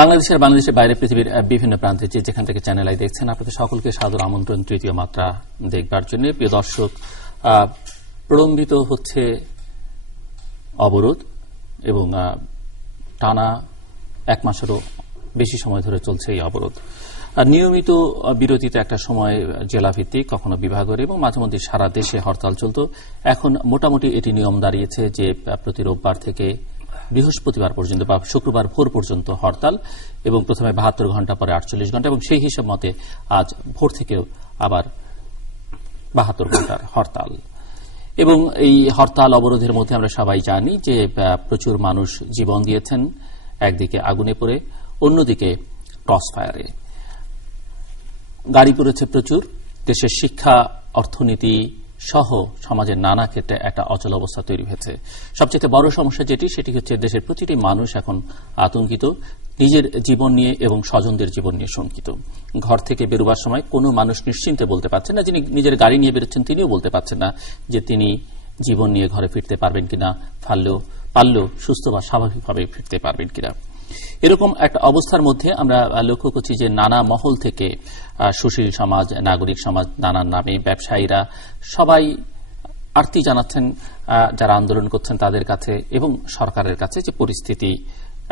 বাংলাদেশের বাইরে পৃথিবীর বিভিন্ন প্রান্তে যেখান থেকে চ্যানেল আই দেখছেন, আপনাদের সকলকে সাদর আমন্ত্রণ তৃতীয় মাত্রা দেখবার জন্য। প্রিয় দর্শক, প্রলম্বিত হচ্ছে অবরোধ এবং টানা 1 মাসেরও বেশি সময় ধরে চলছে এই অবরোধ। নিয়মিত বিরতিতে একটা সময় জেলাভিত্তিক, কখনো বিভাগের এবং মাঝে মধ্যে সারা দেশে হরতাল চলত। এখন মোটামুটি এটি নিয়ম দাঁড়িয়েছে যে প্রতি রোববার থেকে বৃহস্পতিবার পর্যন্ত বা শুক্রবার ভোর পর্যন্ত হরতাল, এবং প্রথমে 72 ঘন্টা, পরে 48 ঘন্টা, এবং সেই হিসাব মতে আজ ভোর থেকেও আবার 72 ঘন্টার হরতাল। এবং এই হরতাল অবরোধের মধ্যে আমরা সবাই জানি যে প্রচুর মানুষ জীবন দিয়েছেন, একদিকে আগুনে পড়ে, অন্যদিকে ক্রস ফায়ারে। গাড়ি পড়েছে প্রচুর। দেশের শিক্ষা, অর্থনীতি সহ সমাজের নানা ক্ষেত্রে একটা অচল অবস্থা তৈরি হয়েছে। সবচেয়ে বড় সমস্যা সেটি হচ্ছে দেশের প্রতিটি মানুষ এখন আতঙ্কিত, নিজের জীবন নিয়ে এবং স্বজনদের জীবন নিয়ে শঙ্কিত। ঘর থেকে বেরোবার সময় কোনো মানুষ নিশ্চিন্তে বলতে পারছেন না, যিনি নিজের গাড়ি নিয়ে বেরোচ্ছেন তিনিও বলতে পারছেন না যে তিনি জীবন নিয়ে ঘরে ফিরতে পারবেন কিনা, পারলেও সুস্থ বা স্বাভাবিকভাবে ফিরতে পারবেন কিনা। এরকম একটা অবস্থার মধ্যে আমরা লক্ষ্য করছি যে নানা মহল থেকে সুশীল সমাজ, নাগরিক সমাজ, নানান নামে ব্যবসায়ীরা সবাই আর্তি জানাচ্ছেন যারা আন্দোলন করছেন তাদের কাছে এবং সরকারের কাছে, যে পরিস্থিতি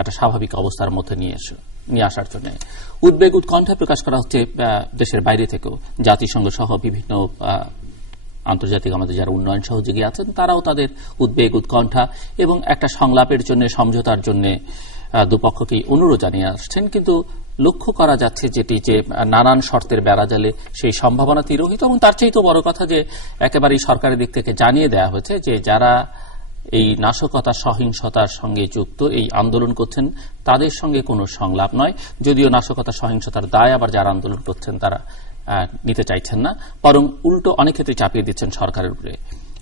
একটা স্বাভাবিক অবস্থার মধ্যে নিয়ে আসার জন্য উদ্বেগ, উৎকণ্ঠা প্রকাশ করা হচ্ছে দেশের বাইরে থেকেও। জাতিসংঘ সহ বিভিন্ন আন্তর্জাতিক আমাদের যারা উন্নয়ন সহযোগী আছেন তারাও তাদের উদ্বেগ, উৎকণ্ঠা এবং একটা সংলাপের জন্য, সমঝোতার জন্য দুপক্ষকেই অনুরোধ জানিয়ে আসছেন। কিন্তু লক্ষ্য করা যাচ্ছে যেটি যে নানান শর্তের বেড়াজালে সেই সম্ভাবনা তিরোহিত, এবং তার চেয়ে তো বড় কথা যে একেবারেই সরকারের দিক থেকে জানিয়ে দেওয়া হয়েছে যে যারা এই নাশকতা, সহিংসতার সঙ্গে যুক্ত, এই আন্দোলন করছেন তাদের সঙ্গে কোনো সংলাপ নয়। যদিও নাশকতা, সহিংসতার দায় আবার যারা আন্দোলন করছেন তারা নিতে চাইছেন না, বরং উল্টো অনেক ক্ষেত্রে চাপিয়ে দিচ্ছেন সরকারের উপরে।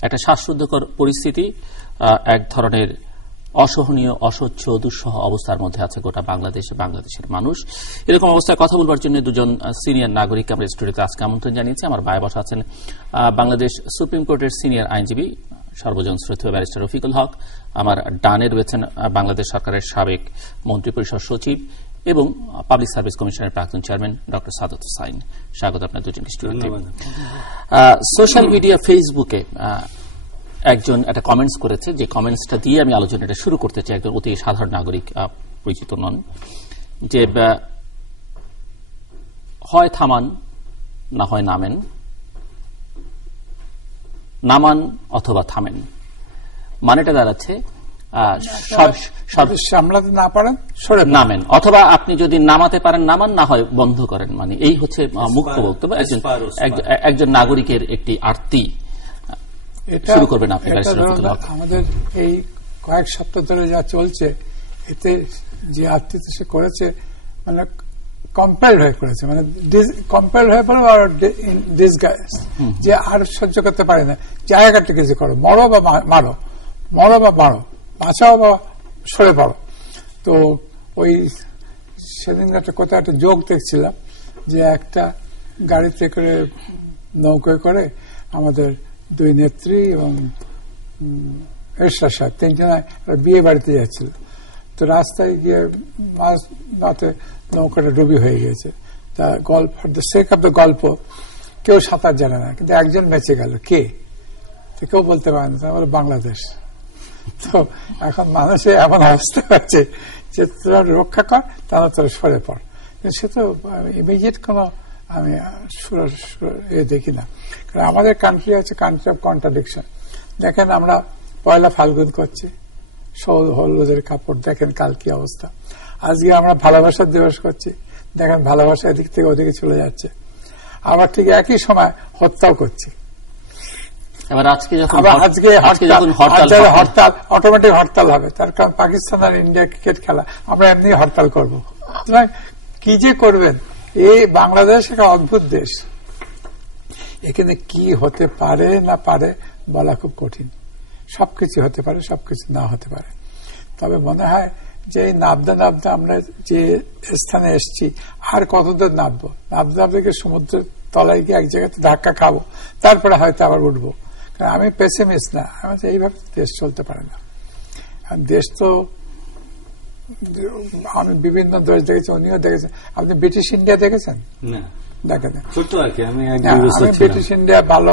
একটা শ্বাসরুদ্ধকর পরিস্থিতি, এক ধরনের অসহনীয়, অসহ্য, দুঃসহ অবস্থার মধ্যে আছে গোটা বাংলাদেশের মানুষ। এরকম অবস্থায় কথা বলবার জন্য দুজন সিনিয়র নাগরিক আমরা স্টুডিওতে আজকে আমন্ত্রণ জানিয়েছি। আমার বায়ে বসা আছেন বাংলাদেশ সুপ্রিম কোর্টের সিনিয়র আইনজীবী সর্বজন শ্রদ্ধেয় ব্যারিস্টার রফিকুল হক, আমার ডানে রয়েছেন বাংলাদেশ সরকারের সাবেক মন্ত্রিপরিষদ সচিব এবং পাবলিক সার্ভিস কমিশনের প্রাক্তন চেয়ারম্যান ডক্টর সাদত হোসাইন। স্বাগত আপনার দুজনকে স্টুডিওতে। সোশ্যাল মিডিয়া, ফেসবুকে একজন একটা কমেন্টস করেছে, যে কমেন্টসটা দিয়ে আমি আলোচনাটা শুরু করতে চাই। একজন অতি সাধারণ নাগরিক, পরিচিত নন, যে হয় থামান না হয় নামেন, নামান অথবা থামেন। মানেটা দাঁড়াচ্ছে সামলাতে না পারেন সরে নামেন, অথবা আপনি যদি নামাতে পারেন নামান, না হয় বন্ধ করেন। মানে এই হচ্ছে মুখ্য বক্তব্য একজন নাগরিকের একটি আরতি। শুরু করবেন আপনি। আমাদের এই কয়েক সপ্তাহ ধরে যা চলছে, এতে যে আত্মীয়তা সে করেছে, মানে কম্পেলড হয়ে করেছে, মানে কম্পেলড হয়ে পড়ে ডিসগাইজ, যে আর সহ্য করতে পারে না, জায়গাটা কিছু করো, মরো বা মারো, মরো বা মারো, বাঁচাও বা সরে পড়ো। তো ওই সেদিন একটা কোথাও একটা যোগ দেখছিলাম যে একটা গাড়িতে করে, নৌকায় করে আমাদের দুই নেত্রী এবং এরশাদ সাহেব, তিনজনে বিয়ে বাড়িতে যাচ্ছিল। তো রাস্তায় গিয়ে মাঝ রাতে নৌকাটা ডুবি হয়ে গেছে। তা গল্প, for the sake of the গল্প, কেউ সাঁতার জানে না, কিন্তু একজন বেঁচে গেল। কে? কেউ বলতে পারে না, তারপরে বাংলাদেশ। তো এখন মানুষের এমন অবস্থা হচ্ছে যে তোরা রক্ষা কর, তারা তোরা সরে পড়। সে তো ইমিডিয়েট কোনো আমি দেখি না। কারণ আমাদের কান্ট্রি হচ্ছে কান্ট্রি অফ কন্ট্রাডিকশন। দেখেন আমরা পয়লা ফাল্গুন করছি, হলুদের কাপড়, দেখেন কাল কি অবস্থা। আজকে আমরা ভালোবাসার দিবস করছি, দেখেন ভালোবাসা এদিক থেকে ওদিকে চলে যাচ্ছে। আবার ঠিক একই সময় হত্যাও করছি। হরতাল, অটোমেটিক হরতাল হবে, তার কারণ পাকিস্তান আর ইন্ডিয়া ক্রিকেট খেলা, আমরা এমনি হরতাল করবো। কি যে করবেন, এই বাংলাদেশ একটা অদ্ভুত দেশ, এখানে কি হতে পারে না পারে বলা খুব কঠিন। সবকিছু হতে পারে, সবকিছু না হতে পারে। তবে মনে হয় যে এই নাবদা আমরা যে স্থানে এসছি, আর কতদূর নাববো, নাবতে গিয়ে সমুদ্রের তলায় গিয়ে এক জায়গাতে ধাক্কা খাবো, তারপরে হয়তো আবার উঠবো। কারণ আমি পেসিমিস্ট না, আমি এইভাবে দেশ চলতে পারে না। দেশ তো আমি বিভিন্ন দেশ দেখেছি, উনিও দেখেছেন। আপনি ব্রিটিশ ইন্ডিয়া দেখেছেন? দেখেন, ছোট্ট আর কি। আমি ব্রিটিশ ইন্ডিয়া ভালো,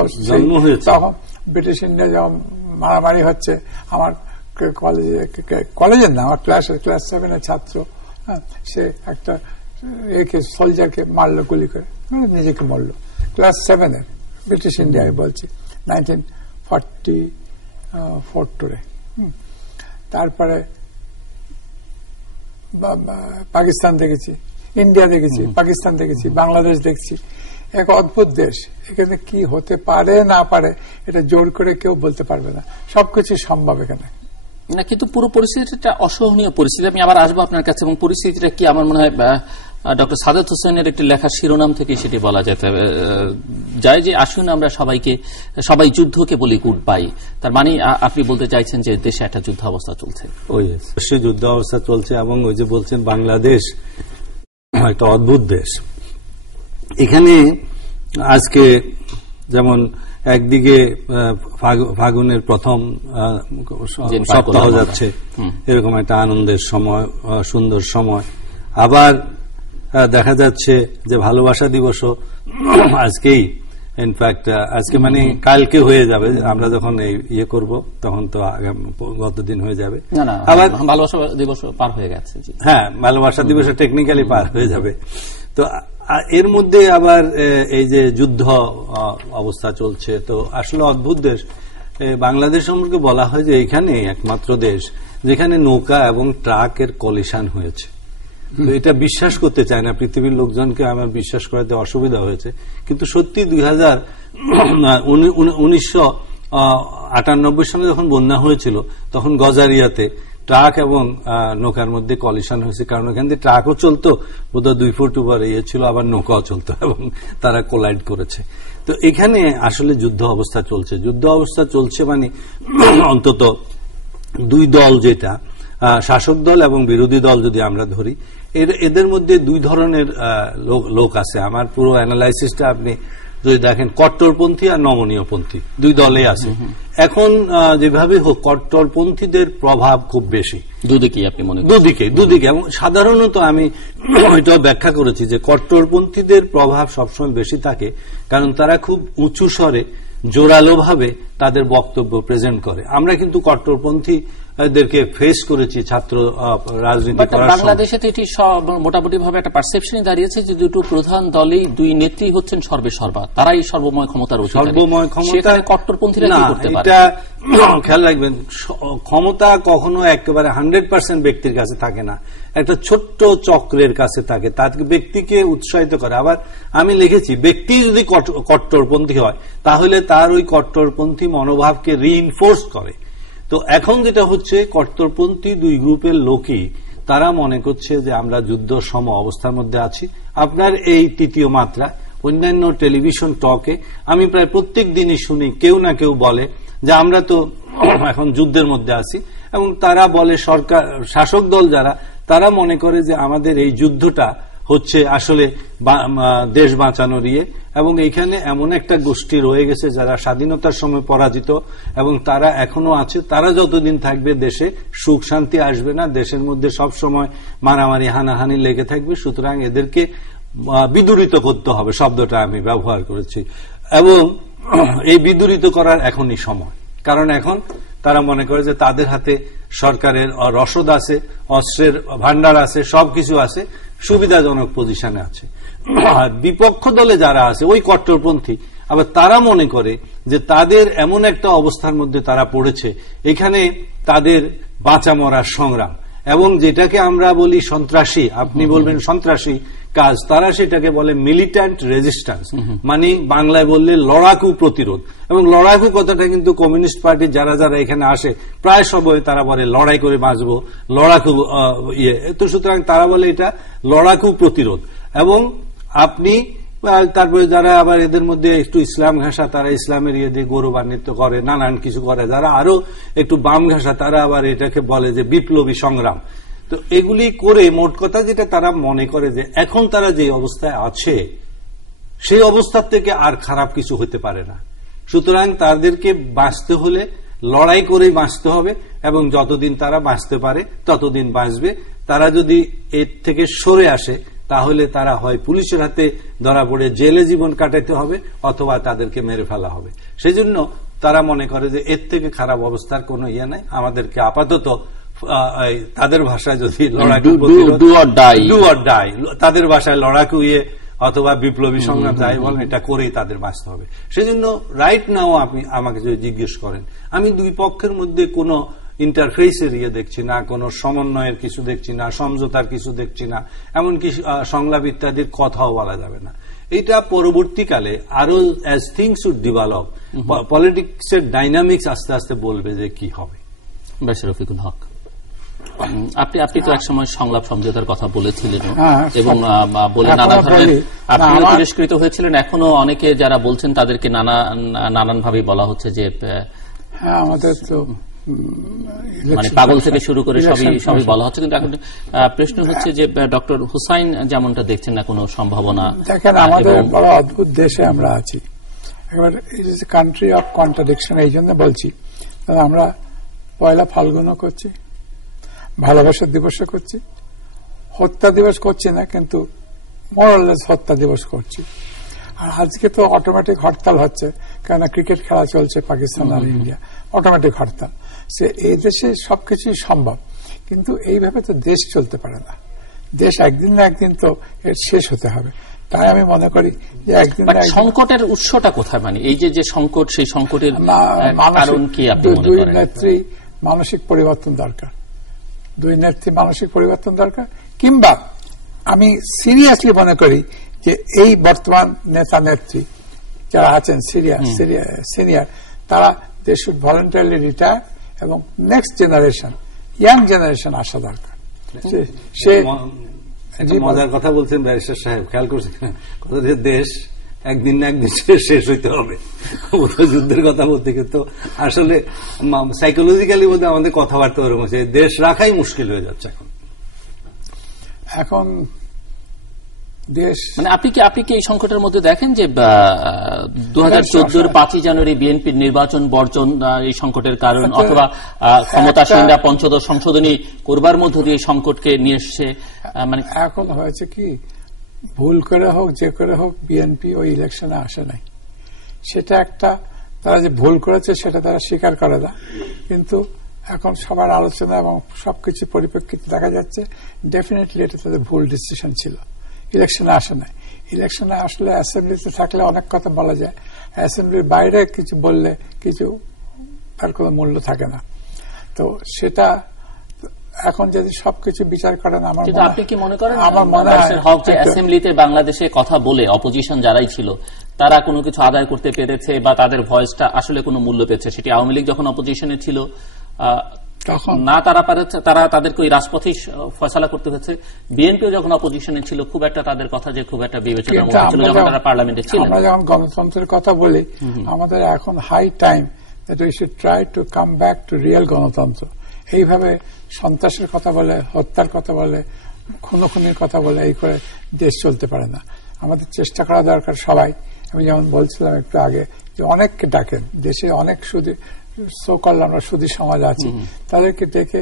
তখন ব্রিটিশ ইন্ডিয়া যখন মারামারি হচ্ছে, আমার কলেজের না, আমার ক্লাস 7-এর ছাত্র, সে একটা সোলজারকে মারলো গুলি করে, মানে নিজেকে মরলো, ক্লাস 7-এর, ব্রিটিশ ইন্ডিয়ায় বলছি, 1944 তারপরে পাকিস্তান দেখেছি, ইন্ডিয়া দেখেছি, পাকিস্তান দেখেছি, বাংলাদেশ দেখছি। এক অদ্ভুত দেশ, এখানে কি হতে পারে না পারে এটা জোর করে কেউ বলতে পারবে না, সবকিছু সম্ভব এখানে না। কিন্তু পুরো পরিস্থিতিটা অসহনীয় পরিস্থিতি। আমি আবার আসবো আপনার কাছে, এবং পরিস্থিতিটা কি আমার মনে হয় ডক্টর সাদাত হোসেনের একটি লেখার শিরোনাম থেকে সেটি বলা যেতে যায় যে আসুন আমরা সবাই যুদ্ধকে বলি গুড বাই। তার মানে আপনি বলতে চাইছেন যে দেশে একটা যুদ্ধ অবস্থা চলছে। অবশ্যই যুদ্ধ অবস্থা চলছে, এবং ওই যে বলছেন বাংলাদেশ একটা অদ্ভুত দেশ। এখানে আজকে যেমন একদিকে ফাগুনের প্রথম সপ্তাহ যাচ্ছে, এরকম একটা আনন্দের সময়, সুন্দর সময়। আবার দেখা যাচ্ছে যে ভালোবাসা দিবসও আজকেই, ইনফ্যাক্ট আজকে মানে কালকে হয়ে যাবে, আমরা যখন ইয়ে করব তখন তো গতদিন হয়ে যাবে। আবার ভালোবাসা দিবস পার হয়ে গেছে। হ্যাঁ, ভালোবাসা দিবস টেকনিক্যালি পার হয়ে যাবে। তো এর মধ্যে আবার এই যে যুদ্ধ অবস্থা চলছে, তো আসলে অদ্ভুত দেশ। বাংলাদেশ সম্পর্কে বলা হয় যে এখানে একমাত্র দেশ যেখানে নৌকা এবং ট্রাকের কলিশন হয়েছে। তো এটা বিশ্বাস করতে চায় না পৃথিবীর লোকজনকে, আমার বিশ্বাস করাতে অসুবিধা হয়েছে। কিন্তু সত্যি 1998 সালে যখন বন্যা হয়েছিল, তখন গজারিয়াতে ট্রাক এবং নৌকার মধ্যে কলিশন হয়েছে, কারণ এখান থেকে ট্রাকও চলতো, বোধহয় 2 ফুট উপরে ছিল, আবার নৌকাও চলতো, এবং তারা কোলাইড করেছে। তো এখানে আসলে যুদ্ধ অবস্থা চলছে। যুদ্ধ অবস্থা চলছে মানে অন্তত দুই দল, যেটা শাসক দল এবং বিরোধী দল যদি আমরা ধরি, এদের মধ্যে দুই ধরনের লোক আছে। আমার পুরো অ্যানালাইসিসটা আপনি যদি দেখেন, কট্টরপন্থী আর নমনীয়পন্থী দুই দলে আছে। এখন যেভাবে হোক, কট্টরপন্থীদের প্রভাব খুব বেশি দুদিকে, আপনি মনে দুদিকে। এবং সাধারণত আমি ওইটা ব্যাখ্যা করেছি যে কট্টরপন্থীদের প্রভাব সবসময় বেশি থাকে, কারণ তারা খুব উঁচু স্বরে জোরালোভাবে তাদের বক্তব্য প্রেজেন্ট করে। আমরা কিন্তু কট্টরপন্থীদেরকে ফেস করেছি ছাত্র রাজনীতি করার সময়। বাংলাদেশে তো এটি মোটামুটি ভাবে একটা পারসেপশনই দাঁড়িয়েছে যে দুটো প্রধান দলেই দুই নেত্রী হচ্ছেন সর্বেসর্বা, তারাই সর্বময় ক্ষমতার অধিকারী। সর্বময় ক্ষমতা, সেখানে কট্টরপন্থীরা কি করতে পারে? এটা খেয়াল রাখবেন, ক্ষমতা কখনো একেবারে 100% ব্যক্তির কাছে থাকে না, একটা ছোট্ট চক্রের কাছে থাকে, তার ব্যক্তিকে উৎসাহিত করে। আবার আমি লিখেছি, ব্যক্তি যদি কট্টরপন্থী হয় তাহলে তার ওই কট্টরপন্থী মনোভাবকে রিইনফোর্স করে। তো এখন যেটা হচ্ছে, কট্টরপন্থী দুই গ্রুপের লোকই তারা মনে করছে যে আমরা যুদ্ধ সম অবস্থার মধ্যে আছি। আপনার এই তৃতীয় মাত্রা, অন্যান্য টেলিভিশন টকে আমি প্রায় প্রত্যেক দিনই শুনি কেউ না কেউ বলে যে আমরা তো এখন যুদ্ধের মধ্যে আছি, এবং তারা বলে সরকার, শাসক দল যারা, তারা মনে করে যে আমাদের এই যুদ্ধটা হচ্ছে আসলে দেশ বাঁচানোর ইয়ে, এবং এইখানে এমন একটা গোষ্ঠী রয়ে গেছে যারা স্বাধীনতার সময় পরাজিত, এবং তারা এখনো আছে। তারা যতদিন থাকবে দেশে সুখ শান্তি আসবে না, দেশের মধ্যে সব সময় মারামারি হানাহানি লেগে থাকবে। সুতরাং এদেরকে বিদূরিত করতে হবে, শব্দটা আমি ব্যবহার করেছি। এবং এই বিদূরিত করার এখনই সময়, কারণ এখন তারা মনে করে যে তাদের হাতে সরকারের রসদ আছে, অস্ত্রের ভান্ডার আছে, সবকিছু আছে, সুবিধাজনক পজিশনে আছে। আর বিপক্ষ দলে যারা আছে, ওই কট্টরপন্থী, আবার তারা মনে করে যে তাদের এমন একটা অবস্থার মধ্যে তারা পড়েছে, এখানে তাদের বাঁচা মরার সংগ্রাম, এবং যেটাকে আমরা বলি সন্ত্রাসী, আপনি বলবেন সন্ত্রাসী কাজ, তারা সেটাকে বলে মিলিট্যান্ট রেজিস্ট্যান্স, মানে বাংলায় বললে লড়াকু প্রতিরোধ। এবং লড়াকু কথাটা কিন্তু কমিউনিস্ট পার্টির যারা যারা এখানে আসে প্রায় সবাই তারা বলে লড়াই করে বাঁচবো, লড়াকু ইয়ে। তো সুতরাং তারা বলে এটা লড়াকু প্রতিরোধ। এবং আপনি তারপরে যারা আবার এদের মধ্যে একটু ইসলাম ঘাসা, তারা ইসলামের ইয়ে দিয়ে গৌরবান্বিত করে, নানান কিছু করে। যারা আরো একটু বাম ঘাসা, তারা আবার এটাকে বলে যে বিপ্লবী সংগ্রাম। তো এগুলি করে মোট কথা যেটা তারা মনে করে যে এখন তারা যে অবস্থায় আছে সেই অবস্থার থেকে আর খারাপ কিছু হতে পারে না। সুতরাং তাদেরকে বাঁচতে হলে লড়াই করেই বাঁচতে হবে, এবং যতদিন তারা বাঁচতে পারে ততদিন বাঁচবে। তারা যদি এর থেকে সরে আসে তাহলে তারা হয় পুলিশের হাতে ধরা পড়ে জেলে জীবন কাটাতে হবে, অথবা তাদেরকে মেরে ফেলা হবে। সেজন্য তারা মনে করে যে এর থেকে খারাপ অবস্থার কোনো ইয়ে নাই, আমাদেরকে আপাতত তাদের ভাষায় যদি লড়াকু তাদের ভাষায় লড়াকু ইয়ে অথবা বিপ্লবী সংগ্রাম যাই বলেন, এটা করেই তাদের বাঁচতে হবে। সেজন্য রাইট নাও আপনি আমাকে যদি জিজ্ঞেস করেন, আমি দুই পক্ষের মধ্যে কোনো ইন্টারফেসের ইয়ে দেখছি না, কোনো সমন্বয়ের কিছু দেখছি না, সমঝোতার কিছু দেখছি না, এমনকি সংলাপ ইত্যাদির কথাও বলা যাবে না। এটা পরবর্তীকালে আরো অ্যাজ থিংস উড ডেভেলপ, পলিটিক্সের ডাইনামিক্স আস্তে আস্তে বলবে যে কি হবে। বেশ, রফিকুল হক, আপনি তো একসময় সংলাপ সমঝোতার কথা বলেছিলেন এবং বলে নানা ধরনের আপনি তিরস্কৃত হয়েছিলেন। এখনো অনেকে যারা বলছেন তাদেরকে নানানভাবে বলা হচ্ছে যে আমাদের তো মানে পাগল থেকে শুরু করে সবই বলা হচ্ছে। কিন্তু এখন প্রশ্ন হচ্ছে যে ডক্টর হুসাইন যেমনটা দেখছেন না কোনো সম্ভাবনা? দেখেন, আমাদের বড় অদ্ভুত দেশে আমরা আছি। এবার it is a country of contradiction. এই জন্য বলছি, আমরা পয়লা ফাল্গুনও করছি, ভালোবাসা দিবসও করছি, হত্যা দিবস করছি না, কিন্তু মোরাললেস হত্যা দিবস করছি। আর আজকে তো অটোমেটিক হরতাল হচ্ছে, কেননা ক্রিকেট খেলা চলছে পাকিস্তান আর ইন্ডিয়া, অটোমেটিক হরতাল। সে এই দেশে সবকিছুই সম্ভব, কিন্তু এইভাবে তো দেশ চলতে পারে না। দেশ একদিন না একদিন তো এর শেষ হতে হবে। তাই আমি মনে করি যে একদিন সংকটের উৎসটা কোথায়, মানে এই যে সংকট, সেই সংকটের কারণ কি আপনি মনে করেন? দুই নেত্রী মানসিক পরিবর্তন দরকার, দুই নেত্রী মানসিক পরিবর্তন দরকার। কিংবা আমি সিরিয়াসলি মনে করি যে এই বর্তমান নেতা নেত্রী যারা আছেন সিনিয়র, তারা দে শুড ভলান্টারিলি রিটায়ার, এবং নেক্সট জেনারেশন, ইয়াং জেনারেশন আসা দরকার। সে মজার কথা বলছেন ব্যারিস্টার সাহেব, খেয়াল করছেন যে দেশ একদিন না একদিন শেষ হইতে হবে। যুদ্ধের কথা বলতে কিন্তু আসলে সাইকোলজিক্যালি বলতে আমাদের কথাবার্তা ওরকম হচ্ছে, দেশ রাখাই মুশকিল হয়ে যাচ্ছে এখন দেশ। মানে আপনি কি এই সংকটের মধ্যে দেখেন যে 2014 5ই জানুয়ারি বিএনপির নির্বাচন বর্জন এই সংকটের কারণ, অথবা ক্ষমতাসীনরা পঞ্চদশ সংশোধনী করবার মধ্য দিয়ে এই সংকটকে নিয়ে এসছে? মানে এখন হয়েছে কি, ভুল করে হোক যে করে হোক বিএনপি ওই ইলেকশনে আসে নাই। সেটা একটা, তারা যে ভুল করেছে সেটা তারা স্বীকার করে না, কিন্তু এখন সবার আলোচনা এবং সবকিছু পরিপ্রেক্ষিতে দেখা যাচ্ছে ডেফিনেটলি এটা তাদের ভুল ডিসিশন ছিল, ইলেকশনে আসে নাই। ইলেকশনে আসলে অ্যাসেম্বলিতে থাকলে অনেক কথা বলা যায়, অ্যাসেম্বলির বাইরে কিছু বললে কিছু তার কোনো মূল্য থাকে না। তো সেটা এখন যদি সবকিছু বিচার করেন, আপনি কি মনে করেন অ্যাসেম্বলিতে বাংলাদেশে কথা বলে অপোজিশন যারাই ছিল তারা কোনো কিছু আদায় করতে পেরেছে বা তাদের ভয়েসটা আসলে কোনো মূল্য পেয়েছে? সেটি আওয়ামী লীগ যখন অপোজিশনে ছিল তখন না তারা পারেছে, তারা তাদেরকে ওই রাজপথেই ফয়সালা করতে হয়েছে। বিএনপিও যখন অপোজিশনে ছিল খুব একটা তাদের কথা যে খুব একটা বিবেচনার মধ্যে ছিল যখন তারা পার্লামেন্টে ছিল। আমরা যখন গণতন্ত্রের কথা বলি, আমাদের এখন high time that we should try to come back to real গণতন্ত্র। এইভাবে সন্ত্রাসের কথা বলে, হত্যার কথা বলে, খুনোখুনির কথা বলে এই করে দেশ চলতে পারে না। আমাদের চেষ্টা করা দরকার সবাই। আমি যেমন বলছিলাম একটু আগে যে অনেককে ডাকেন, দেশে অনেক সোকল আমরা সুদী সমাজ আছি, তাদেরকে ডেকে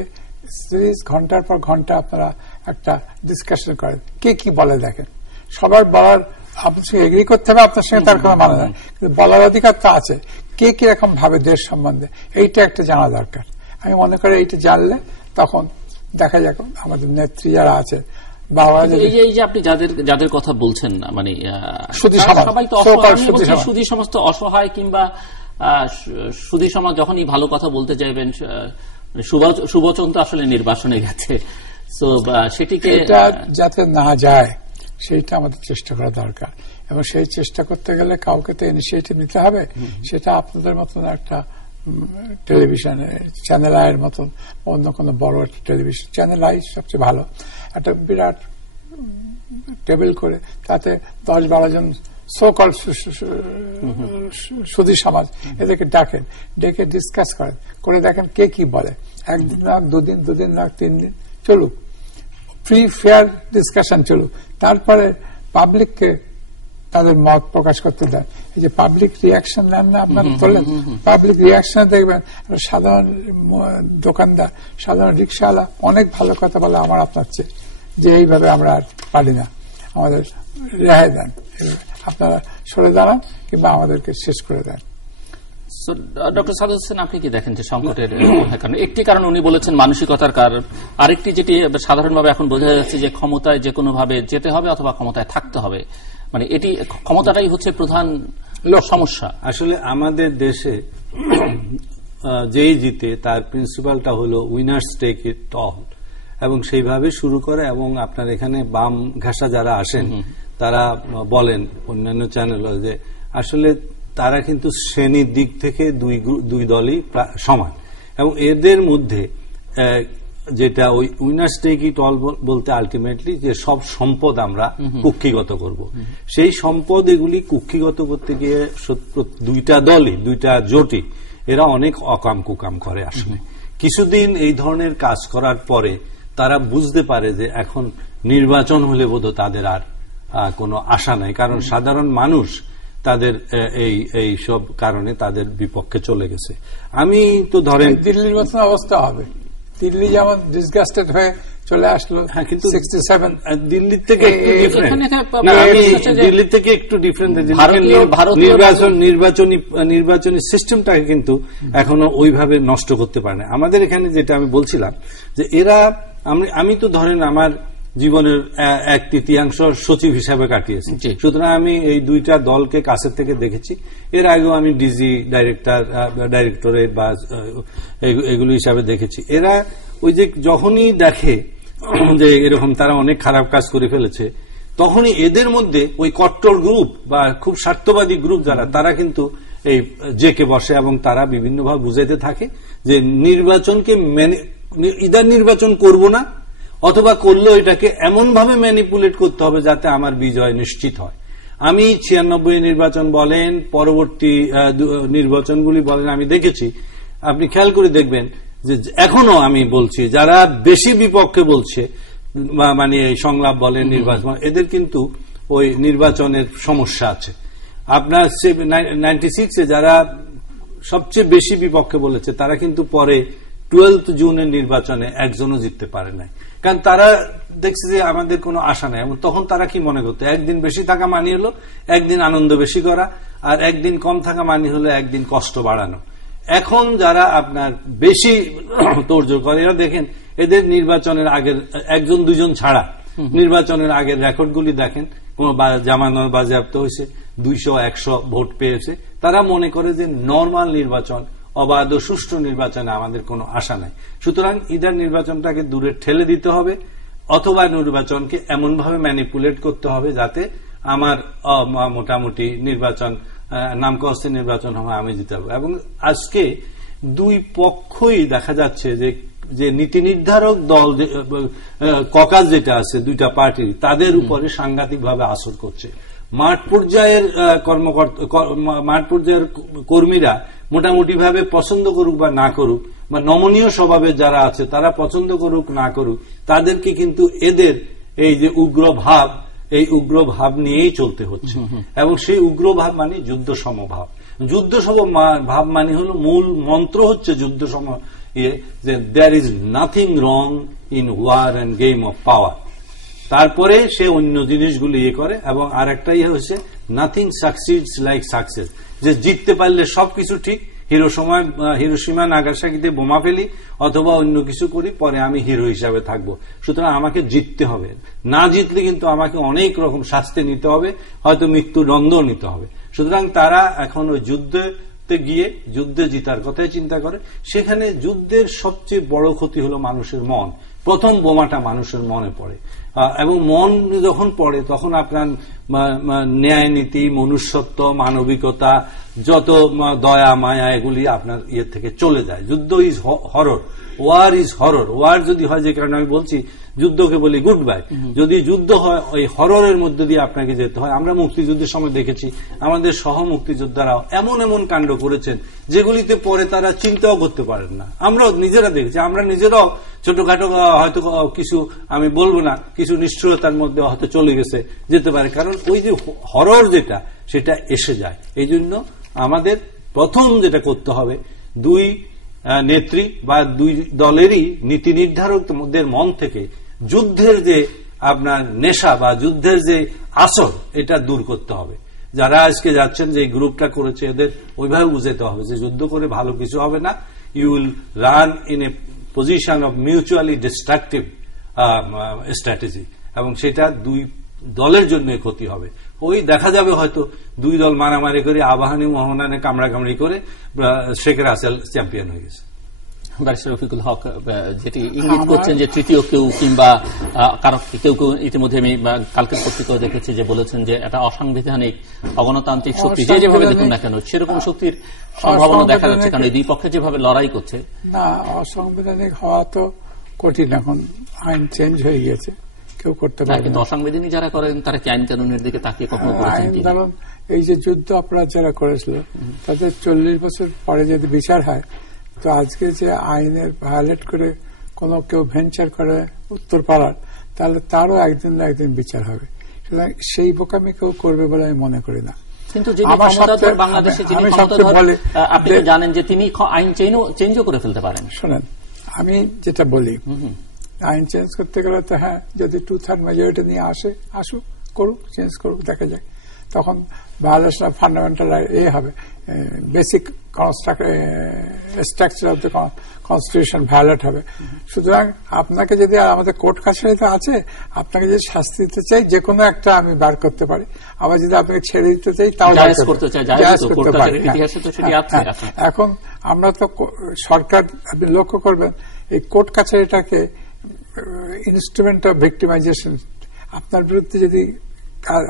সিরিজ ঘন্টার পর ঘন্টা আপনারা একটা ডিসকাশন করেন, কে কি বলে দেখেন। সবার বলার আপনার সঙ্গে এগ্রি করতে হবে, আপনার সঙ্গে তার কোনো মানে নাই, কিন্তু বলার অধিকার তো আছে। কে কিরকম ভাবে দেশ সম্বন্ধে এইটা একটা জানা দরকার। আমি মনে করি এইটা জানলে তখন দেখা যাক আমাদের নেত্রী যারা আছে, এই যে আপনি যাদের কথা বলছেন, মানে সবাই তো সুধী সমাজ তো অসহায়, কিংবা সুধী সমাজ যখনই ভালো কথা বলতে চাইবেন, সুবচন তো আসলে নির্বাসনে গেছে, তো সেটিকে যাতে না যায় সেইটা আমাদের চেষ্টা করা দরকার। এবং সেই চেষ্টা করতে গেলে কাউকে তো ইনিশিয়েটিভ নিতে হবে। সেটা আপনাদের মতন একটা টেলিভিশন চ্যানেল আইয়ের মতন অন্য কোনো বড় একটা টেলিভিশন চ্যানেল আই সবচেয়ে ভালো, একটা বিরাট টেবিল করে তাতে 10-12 জন সোকল সুধী সমাজ এদেরকে ডাকেন, ডেকে ডিসকাস করেন, করে দেখেন কে কি বলে। একদিন না দুদিন না 3 দিন চলুক, ফ্রি ফেয়ার ডিসকাশন চলুক। তারপরে পাবলিককে তাদের মত প্রকাশ করতে দেয়। এই যে পাবলিক রিয়াকশন নেন না আপনারা বললেন, পাবলিক রিয়াকশন দেখবেন সাধারণ দোকানদার, সাধারণ রিক্সাওয়ালা অনেক ভালো কথা বলে আমার আপনার চেয়ে, যে এইভাবে আমরা আর পারি না, আমাদের রেহাই দেন, আপনারা সরে দাঁড়ান কিংবা আমাদেরকে শেষ করে দেন। ডক্টর সাদত হোসেন, আপনি কি দেখেন যে সংকটের কারণ? একটি কারণ উনি বলেছেন মানসিকতার কারণ, আরেকটি যেটি সাধারণভাবে এখন বোঝা যাচ্ছে যে ক্ষমতায় যে কোনো ভাবে যেতে হবে অথবা ক্ষমতায় থাকতে হবে, মানে এটি ক্ষমতাটাই হচ্ছে প্রধান সমস্যা। আসলে আমাদের দেশে যেই জিতে তার প্রিন্সিপালটা হলো উইনার্স টেক ইট অল, এবং সেইভাবে শুরু করে। এবং আপনার এখানে বাম ঘাসা যারা আসেন তারা বলেন অন্যান্য চ্যানেল যে আসলে তারা কিন্তু শ্রেণীর দিক থেকে দুই দলই সমান, এবং এদের মধ্যে যেটা ওই উইনার্স টেক ইট অল বলতে আলটিমেটলি যে সব সম্পদ আমরা কুক্ষিগত করব, সেই সম্পদ এগুলি কুক্ষিগত করতে গিয়ে দুইটা দলই, দুইটা জোটই এরা অনেক অকাম কুকাম করে। আসলে কিছুদিন এই ধরনের কাজ করার পরে তারা বুঝতে পারে যে এখন নির্বাচন হলে বোধহয় তাদের আর কোনো আশা নাই, কারণ সাধারণ মানুষ তাদের এই সব কারণে তাদের বিপক্ষে চলে গেছে। আমি তো ধরেন দিল্লির মতন অবস্থা হবে, দিল্লি যেমন ডিসগাস্টেড হয়ে চলে আসলো, হ্যাঁ, কিন্তু 67 দিল্লির থেকে একটু ডিফারেন্ট, দিল্লির থেকে একটু ডিফারেন্ট। নির্বাচনী সিস্টেমটাকে কিন্তু এখনো ওইভাবে নষ্ট করতে পারে না। আমাদের এখানে যেটা আমি বলছিলাম যে এরা, আমি তো ধরেন আমার জীবনের 1/3 সচিব হিসাবে কাটিয়েছি, সুতরাং আমি এই দুইটা দলকে কাছের থেকে দেখেছি। এর আগেও আমি ডিজি, ডাইরেক্টরেট বা এগুলো হিসাবে দেখেছি। এরা ওই যে যখনই দেখে যে এরকম তারা অনেক খারাপ কাজ করে ফেলেছে, তখনই এদের মধ্যে ওই কট্টর গ্রুপ বা খুব স্বার্থবাদী গ্রুপ যারা, তারা কিন্তু এই জেকে বসে এবং তারা বিভিন্নভাবে বুঝাইতে থাকে যে নির্বাচনকে ইদার নির্বাচন করব না, অথবা করলেও এটাকে এমন ভাবে ম্যানিপুলেট করতে হবে যাতে আমার বিজয় নিশ্চিত হয়। আমি 96 নির্বাচন বলেন, পরবর্তী নির্বাচনগুলি বলেন, আমি দেখেছি। আপনি খেয়াল করে দেখবেন যে এখনো আমি বলছি যারা বেশি বিপক্ষে বলছে, মানে এই সংলাপ বলেন, নির্বাচন, এদের কিন্তু ওই নির্বাচনের সমস্যা আছে। আপনার 96-এ যারা সবচেয়ে বেশি বিপক্ষে বলেছে তারা কিন্তু পরে 12 জুনের নির্বাচনে একজনও জিততে পারে নাই, কারণ তারা দেখছে যে আমাদের কোনো আশা নাই। এবং তখন তারা কি মনে করতো, একদিন বেশি থাকা মানি হলো একদিন আনন্দ বেশি করা, আর একদিন কম থাকা মানি হলো একদিন কষ্ট বাড়ানো। এখন যারা আপনার বেশি তোড়জোড় করে, এরা দেখেন এদের নির্বাচনের আগের 1-2 ছাড়া নির্বাচনের আগের রেকর্ডগুলি দেখেন, কোন জামানত বাজেয়াপ্ত হয়েছে, 200-100 ভোট পেয়েছে। তারা মনে করে যে নর্মাল নির্বাচন, অবাধ ও সুষ্ঠু নির্বাচনে আমাদের কোনো আশা নাই। সুতরাং ইদার নির্বাচনটাকে দূরে ঠেলে দিতে হবে, অথবা নির্বাচনকে এমনভাবে ম্যানিপুলেট করতে হবে যাতে আমার মোটামুটি নির্বাচন, নামকস্তে নির্বাচন হবে, আমি জিতে পারবো। এবং আজকে দুই পক্ষই দেখা যাচ্ছে যে নীতি নির্ধারক দল, ককাস যেটা আছে দুইটা পার্টি, তাদের উপরে সাংঘাতিকভাবে আসর করছে। মাঠ পর্যায়ের কর্মীরা মোটামুটি ভাবে পছন্দ করুক বা না করুক, বা নমনীয় স্বভাবের যারা আছে তারা পছন্দ করুক না করুক, তাদেরকে কিন্তু এদের এই যে উগ্র ভাব, এই উগ্র ভাব নিয়েই চলতে হচ্ছে। এবং সেই উগ্র ভাব মানে যুদ্ধ সমভাব। যুদ্ধ সমভাব মানে হলো মূল মন্ত্র হচ্ছে যুদ্ধ সম, যে there is nothing wrong in war and game of power. তারপরে সে অন্য জিনিসগুলি করে। এবং আর একটাই হচ্ছে নাথিং সাকসিডস লাইক সাকসেস, যে জিততে পারলে সবকিছু ঠিক, হিরোশিমা নাগাসাকিতে বোমা ফেলি অথবা অন্য কিছু করি, পরে আমি হিরো হিসাবে থাকবো। সুতরাং আমাকে জিততে হবে, না জিতলে কিন্তু আমাকে অনেক রকম শাস্তি নিতে হবে, হয়তো মৃত্যুদণ্ড নিতে হবে। সুতরাং তারা এখন ওই যুদ্ধে গিয়ে যুদ্ধে জিতার কথাই চিন্তা করে। সেখানে যুদ্ধের সবচেয়ে বড় ক্ষতি হলো মানুষের মন। প্রথম বোমাটা মানুষের মনে পড়ে, এবং মন যখন পড়ে তখন আপনার ন্যায় নীতি, মনুষ্যত্ব, মানবিকতা, যত দয়া মায়া এগুলি আপনার ইয়ে থেকে চলে যায়। যুদ্ধ is horror, war is horror. War যদি হয়, যে কারণে আমি বলছি যুদ্ধকে বলি গুড বাই, যদি যুদ্ধ হয় ওই হররের মধ্যে দিয়ে আপনাকে যেতে হয়। আমরা মুক্তিযুদ্ধের সময় দেখেছি আমাদের সহ মুক্তিযোদ্ধারাও এমন এমন কাণ্ড করেছেন যেগুলিতে পরে তারা চিন্তাও করতে পারেন না। আমরাও নিজেরা দেখেছি, আমরা নিজেরাও ছোটখাটো হয়তো কিছু, আমি বলবো না, কিছু নিষ্ঠুরতার মধ্যে হয়তো চলে যেতে পারে, কারণ ওই যে হরর যেটা সেটা এসে যায়। এই জন্য আমাদের প্রথম যেটা করতে হবে, দুই নেত্রী বা দুই দলেরই নীতি নির্ধারকদের মন থেকে যুদ্ধের যে আপনার নেশা বা যুদ্ধের যে আসর, এটা দূর করতে হবে। যারা আজকে যাচ্ছেন, যে গ্রুপটা করেছে, এদের ওইভাবে বুঝাতে হবে যে যুদ্ধ করে ভালো কিছু হবে না, you will run in a position of mutually destructive strategy, এবং সেটা দুই দলের জন্য ক্ষতি হবে। ওই দেখা যাবে হয়তো দুই দল মারামারি করে, আবাহনী মোহনানে কামড়াকামড়ি করে শেখ রাসেল চ্যাম্পিয়ন হয়ে গেছে। ব্যারিস্টার রফিকুল হক যেটি ইঙ্গিত করছেন যে তৃতীয় কেউ কিংবা কারণ কেউ কেউ ইতিমধ্যে আমি কালকের পত্রিকাও দেখেছি যে বলেছেন যে এটা অসাংবিধানিক অগণতান্ত্রিক শক্তি, যেভাবে দেখুন না কেন সেরকম শক্তির সম্ভাবনা দেখা যাচ্ছে, কারণ এই দুই পক্ষে যেভাবে লড়াই করছে। না, অসাংবিধানিক হওয়া তো কঠিন, এখন আইন চেঞ্জ হয়ে গেছে, কেউ করতে পারে। কিন্তু অসাংবিধানিক যারা করেন তারা কি আইন কানুনের দিকে তাকিয়ে কখনো করেছেন? কারণ এই যে যুদ্ধ অপরাধ যারা করেছিল তাদের 40 বছর পরে যদি বিচার হয়, তো আজকে যে আইনের ভায়োলেট করে কোন কেউ ভেঞ্চার করে উত্তর পাড়ার, তাহলে তারও একদিন না একদিন বিচার হবে। সুতরাং সেই বোকামি কেউ করবে বলে আমি মনে করি না। কিন্তু বাংলাদেশে আপনি জানেন যে তিনি আইন চেঞ্জও করে ফেলতে পারেন। শোনেন, আমি যেটা বলি, আইন চেঞ্জ করতে গেলে তো হ্যাঁ, যদি 2/3 মেজরিটি নিয়ে আসুক, করুক, চেঞ্জ করুক, দেখা যায়। তখন ভায়োলেশন অফ ফান্ডামেন্টাল হবে, basic structure of the constitution violate হবে। সুতরাং আপনাকে যদি, আমাদের কোর্ট কাছারিতে আছে, আপনাকে যদি শাস্তি দিতে চাই যে কোনো একটা আমি বার করতে পারি, আবার যদি আপনাকে ছেড়ে দিতে চাই তাও করতে পারি। এখন আমরা তো সরকার, আপনি লক্ষ্য করবেন এই কোর্ট কাছারিটাকে ইনস্ট্রুমেন্ট অফ ভিক্টিমাইজেশন। আপনার বিরুদ্ধে যদি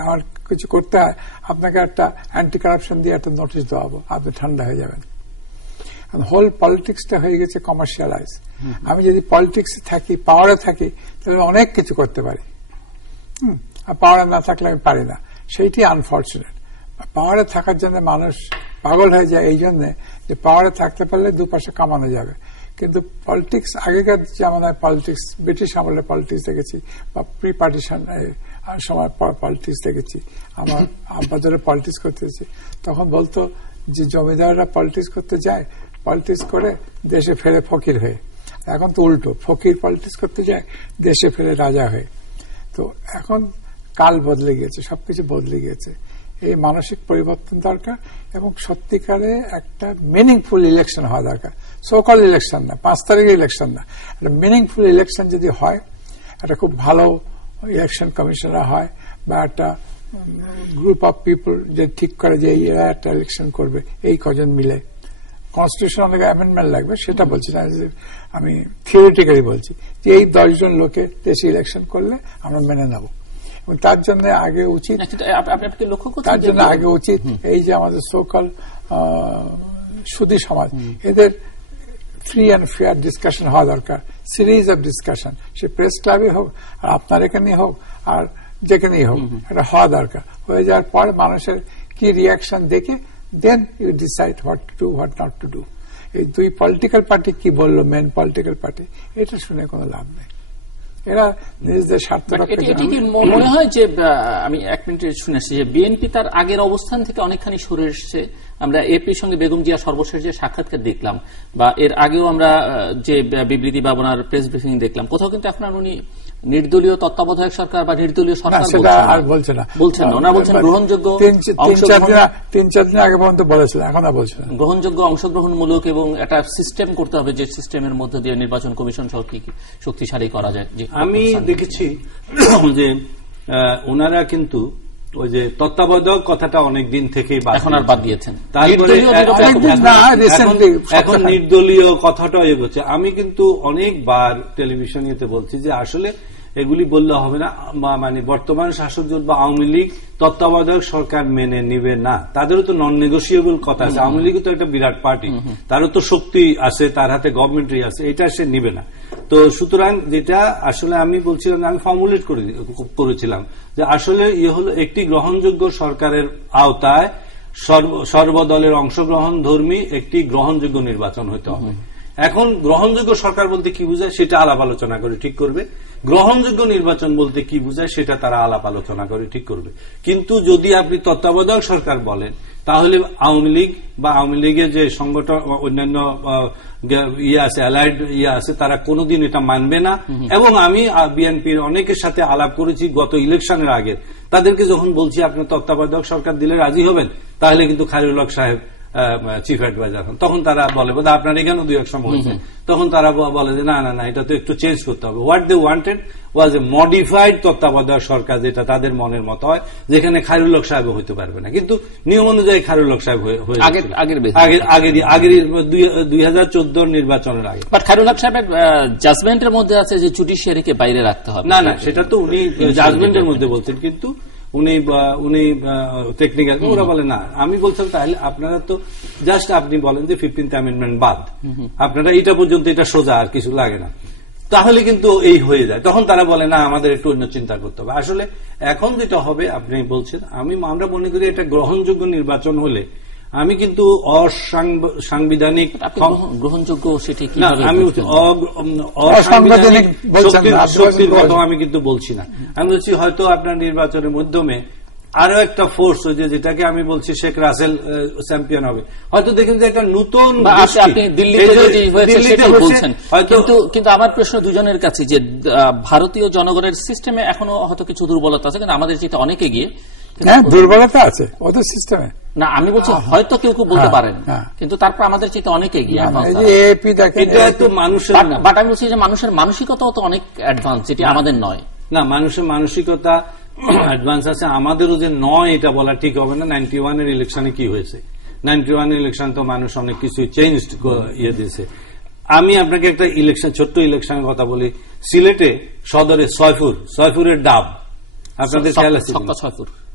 আমার কিছু করতে হয়, আপনাকে একটা অ্যান্টি কারাপশন দিয়ে একটা নোটিশ দেওয়াবো, আপনি ঠান্ডা হয়ে যাবেন। হোল পলিটিক্সটা হয়ে গেছে কমার্শিয়ালাইজ। আমি যদি পলিটিক্সে থাকি, পাওয়ারে থাকি, তাহলে অনেক কিছু করতে পারি, আর পাওয়ারে না থাকলে আমি পারি না। সেইটি আনফর্চুনেট। পাওয়ারে থাকার জন্য মানুষ পাগল হয়ে যায়, এই জন্য যে পাওয়ারে থাকতে পারলে দুপাশে কামানো যাবে। কিন্তু পলিটিক্স, আগেকার জামানায় পলিটিক্স, ব্রিটিশ আমলে পলিটিক্স দেখেছি, বা প্রি পার্টিশন সময় পলিটিক্স দেখেছি, আমার আব্বাজারে পলিটিক্স করতেছি, তখন বলতো যে জমিদাররা পলিটিক্স করতে যায়, পলিটিক্স করে দেশে ফেরে ফকির হয়ে। এখন তো উল্টো, ফকির পলিটিক্স করতে যায়, দেশে ফেরে রাজা হয়ে। তো এখন কাল বদলে গিয়েছে, সবকিছু বদলে গিয়েছে। এই মানসিক পরিবর্তন দরকার, এবং সত্যিকারে একটা মিনিংফুল ইলেকশন হওয়া দরকার। সোকল ইলেকশন না, 5 তারিখের ইলেকশন না, একটা মিনিংফুল ইলেকশন যদি হয়, একটা খুব ভালো ইলেকশন কমিশনার হয়, বা একটা গ্রুপ অফ পিপল যে ঠিক করে যে এরা একটা ইলেকশন করবে, এই কজন মিলে। কনস্টিটিউশন অনেক অ্যামেন্ডমেন্ট লাগবে, সেটা বলছি না, আমি থিওরিটিক্যালি বলছি যে এই 10 জন লোকে দেশে ইলেকশন করলে আমরা মেনে নেব। এবং তার জন্য আগে উচিত, এই যে আমাদের সোকল সুধী সমাজ, এদের ফ্রি অ্যান্ড ফেয়ার ডিসকাশন হওয়া দরকার, series of discussion, say press ক্লাবে হোক, আর আপনার এখানেই হোক, আর যেখানেই হোক, এটা হওয়া দরকার। হয়ে যাওয়ার পর মানুষের কি রিয়াকশন দেখে then you decide what to do, what not to do. এই দুই পলিটিক্যাল পার্টি কি বললো, মেন পলিটিক্যাল পার্টি, এটা শুনে কোনো লাভ নেই। এরা নিজেদের স্বার্থ মনে হয় যে, আমি 1 মিনিটে শুনে আসছি যে বিএনপি তার আগের অবস্থান থেকে অনেকখানি সরে এসেছে। আমরা এপির সঙ্গে বেগম জিয়া সর্বশেষ যে সাক্ষাৎকার দেখলাম, বা এর আগেও আমরা যে বিবৃতি বা ওনার প্রেস ব্রিফিং দেখলাম, কোথাও কিন্তু এখন উনি নির্দলীয় তত্ত্বাবধায়ক সরকার বা নির্দলীয় সরকার বলছেন না, ওনারা বলছেন গ্রহণযোগ্য। 3-4 দিন আগে পর্যন্ত বলেছিলেন, এখন আর বলছেন গ্রহণযোগ্য, অংশগ্রহণমূলক, এবং একটা সিস্টেম করতে হবে, যে সিস্টেমের মধ্যে দিয়ে নির্বাচন কমিশন সহ কি শক্তিশালী করা যায়। আমি দেখেছি যে ওনারা কিন্তু ওই যে তত্ত্বাবধায়ক কথাটা অনেকদিন থেকেই এখন আর বাদ দিয়েছেন, তারপরে এখন নির্দলীয় কথাটা এগোচ্ছে। আমি কিন্তু অনেকবার টেলিভিশনে বলছি যে আসলে এগুলি বললে হবে না। মানে বর্তমান শাসক জোট বা আওয়ামী লীগ তত্ত্বাবধায়ক সরকার মেনে নিবে না, তাদেরও তো নন নেগোসিয়েবল কথা আছে। আওয়ামী লীগও তো একটা বিরাট পার্টি, তারও তো শক্তি আছে, তার হাতে গভর্নমেন্টই আছে, এটা সে নিবে না। তো সুতরাং যেটা আসলে আমি বলছিলাম, আমি ফর্মুলেট করেছিলাম যে আসলে হলো একটি গ্রহণযোগ্য সরকারের আওতায় সর্বদলের অংশগ্রহণ ধর্মী একটি গ্রহণযোগ্য নির্বাচন হতে হবে। এখন গ্রহণযোগ্য সরকার বলতে কি বোঝায় সেটা আলাপ আলোচনা করে ঠিক করবে, গ্রহণযোগ্য নির্বাচন বলতে কি বোঝায় সেটা তারা আলাপ আলোচনা করে ঠিক করবে। কিন্তু যদি আপনি তত্ত্বাবধায়ক সরকার বলেন, তাহলে আওয়ামী লীগ বা আওয়ামী লীগের যে সংগঠন অন্যান্য আছে, অ্যালাইড আছে, তারা কোনোদিন এটা মানবে না। এবং আমি বিএনপির অনেকের সাথে আলাপ করেছি গত ইলেকশনের আগে, তাদেরকে যখন বলছি আপনার তত্ত্বাবধায়ক সরকার দিলে রাজি হবেন, তাহলে কিন্তু খায়রুল হক সাহেব চিফ অ্যাডভাইজার হন। তখন তারা বলে বোধ আপনার এখানেও দুই এক সময় হয়েছে, তখন তারা বলে যে না না না, এটা তো একটু চেঞ্জ করতে হবে। What they wanted was a modified তত্ত্বাবধায়ক সরকার, যেটা তাদের মনের মতো হয়, যেখানে খায়রুল হক সাহেব হইতে পারবে না। কিন্তু নিয়ম অনুযায়ী খায়রুল হক সাহেব আগের 2014 নির্বাচনের আগে। বাট খায়রুল হক সাহেবের জাজমেন্টের মধ্যে আছে যে জুডিশিয়ারিকে বাইরে রাখতে হবে। না না, সেটা তো উনি জাজমেন্টের মধ্যে বলছেন, কিন্তু উনি টেকনিক্যাল, ওরা বলে না। আমি বলছিলাম তাহলে আপনারা তো জাস্ট আপনি বলেন যে 15th অ্যামেন্ডমেন্ট বাদ, আপনারা এটা পর্যন্ত এটা সোজা, আর কিছু লাগে না, তাহলে কিন্তু এই হয়ে যায়। তখন তারা বলে না, আমাদের একটু অন্য চিন্তা করতে হবে। আসলে এখন যেটা হবে আপনি বলছেন, আমরা মনে করি এটা গ্রহণযোগ্য নির্বাচন হলে আমি কিন্তু অসাংবিধানিক গ্রহণযোগ্য সেটি আমি অসাংবিধানিক শক্তির কথা আমি কিন্তু বলছি না। আমি বলছি হয়তো আপনার নির্বাচনের মাধ্যমে আরো একটা ফোর্স হয়েছে, যেটাকে আমি বলছি শেখ রাসেল চ্যাম্পিয়ন হবে। হয়তো দেখেন যে একটা নতুন, আপনি দিল্লিতে বলছেন, কিন্তু আমার প্রশ্ন দুজনের কাছে যে ভারতীয় জনগণের সিস্টেমে এখনো হয়তো কিছু দুর্বলতা আছে, কিন্তু আমাদের যেটা অনেক এগিয়ে। দুর্বলতা আছে ওদের সিস্টেমে না, আমি বলছি হয়তো কেউ কেউ বলতে পারেন, কিন্তু তারপর আমাদের চেয়ে অনেক এগিয়ে। বাট আমি বলছি যে মানুষের মানসিকতাও তো অনেক অ্যাডভান্স, যেটি আমাদের নয়। না, মানুষের মানসিকতা অ্যাডভান্স আছে, আমাদেরও যে নয় এটা বলা ঠিক হবে না। 91 ইলেকশনে কি হয়েছে? 91 ইলেকশন তো মানুষ অনেক কিছু চেঞ্জ দিয়েছে। আমি আপনাকে একটা ইলেকশন, ছোট্ট ইলেকশনের কথা বলি। সিলেটে সদরে সয়ফুরের ডাব, আপনাদের খেয়াল আছে?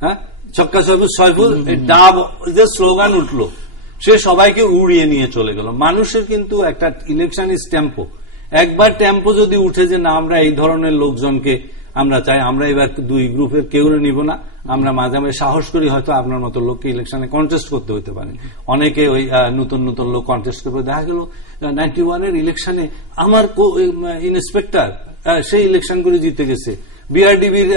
হ্যাঁ, ছক্কা সয়ফুর ডাব যে স্লোগান উঠলো, সে সবাইকে উড়িয়ে নিয়ে চলে গেল। মানুষের কিন্তু একটা ইলেকশন ইজ টেম্পো। একবার টেম্পো যদি উঠে যে না, আমরা এই ধরনের লোকজনকে আমরা চাই, আমরা এবার দুই গ্রুপের কেউ নিব না, আমরা মাঝে মাঝে সাহস করি, হয়তো আপনার মতো লোককে ইলেকশনে কন্টেস্ট করতে হতে পারে। অনেকে ওই নতুন নতুন লোক কন্টেস্ট করবে। দেখা গেল 91 ইলেকশনে আমার ইন্সপেক্টর সেই ইলেকশন করে জিতে গেছে, বিআরডিবির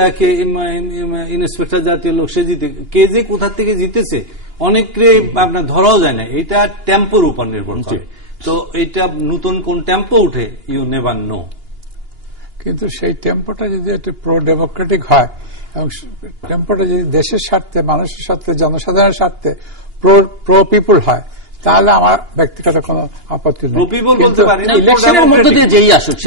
ইন্সপেক্টর জাতীয় লোক, সে জিতে, কে যে কোথা থেকে জিতেছে অনেককে আপনার ধরাও যায় না। এটা টেম্পোর উপর নির্ভর করে। তো এটা নতুন কোন টেম্পো উঠে, ইউ নেভার নো। কিন্তু সেই টেম্পোটা যদি একটু প্রো ডেমোক্রেটিক হয় এবং টেম্পোটা যদি দেশের স্বার্থে, মানুষের স্বার্থে, জনসাধারণের স্বার্থে প্রো পিপুল হয়, তাহলে আমার ব্যক্তিগত কোন আপত্তি নেই। ইলেকশনের মধ্যে দিয়ে যেই আসুক,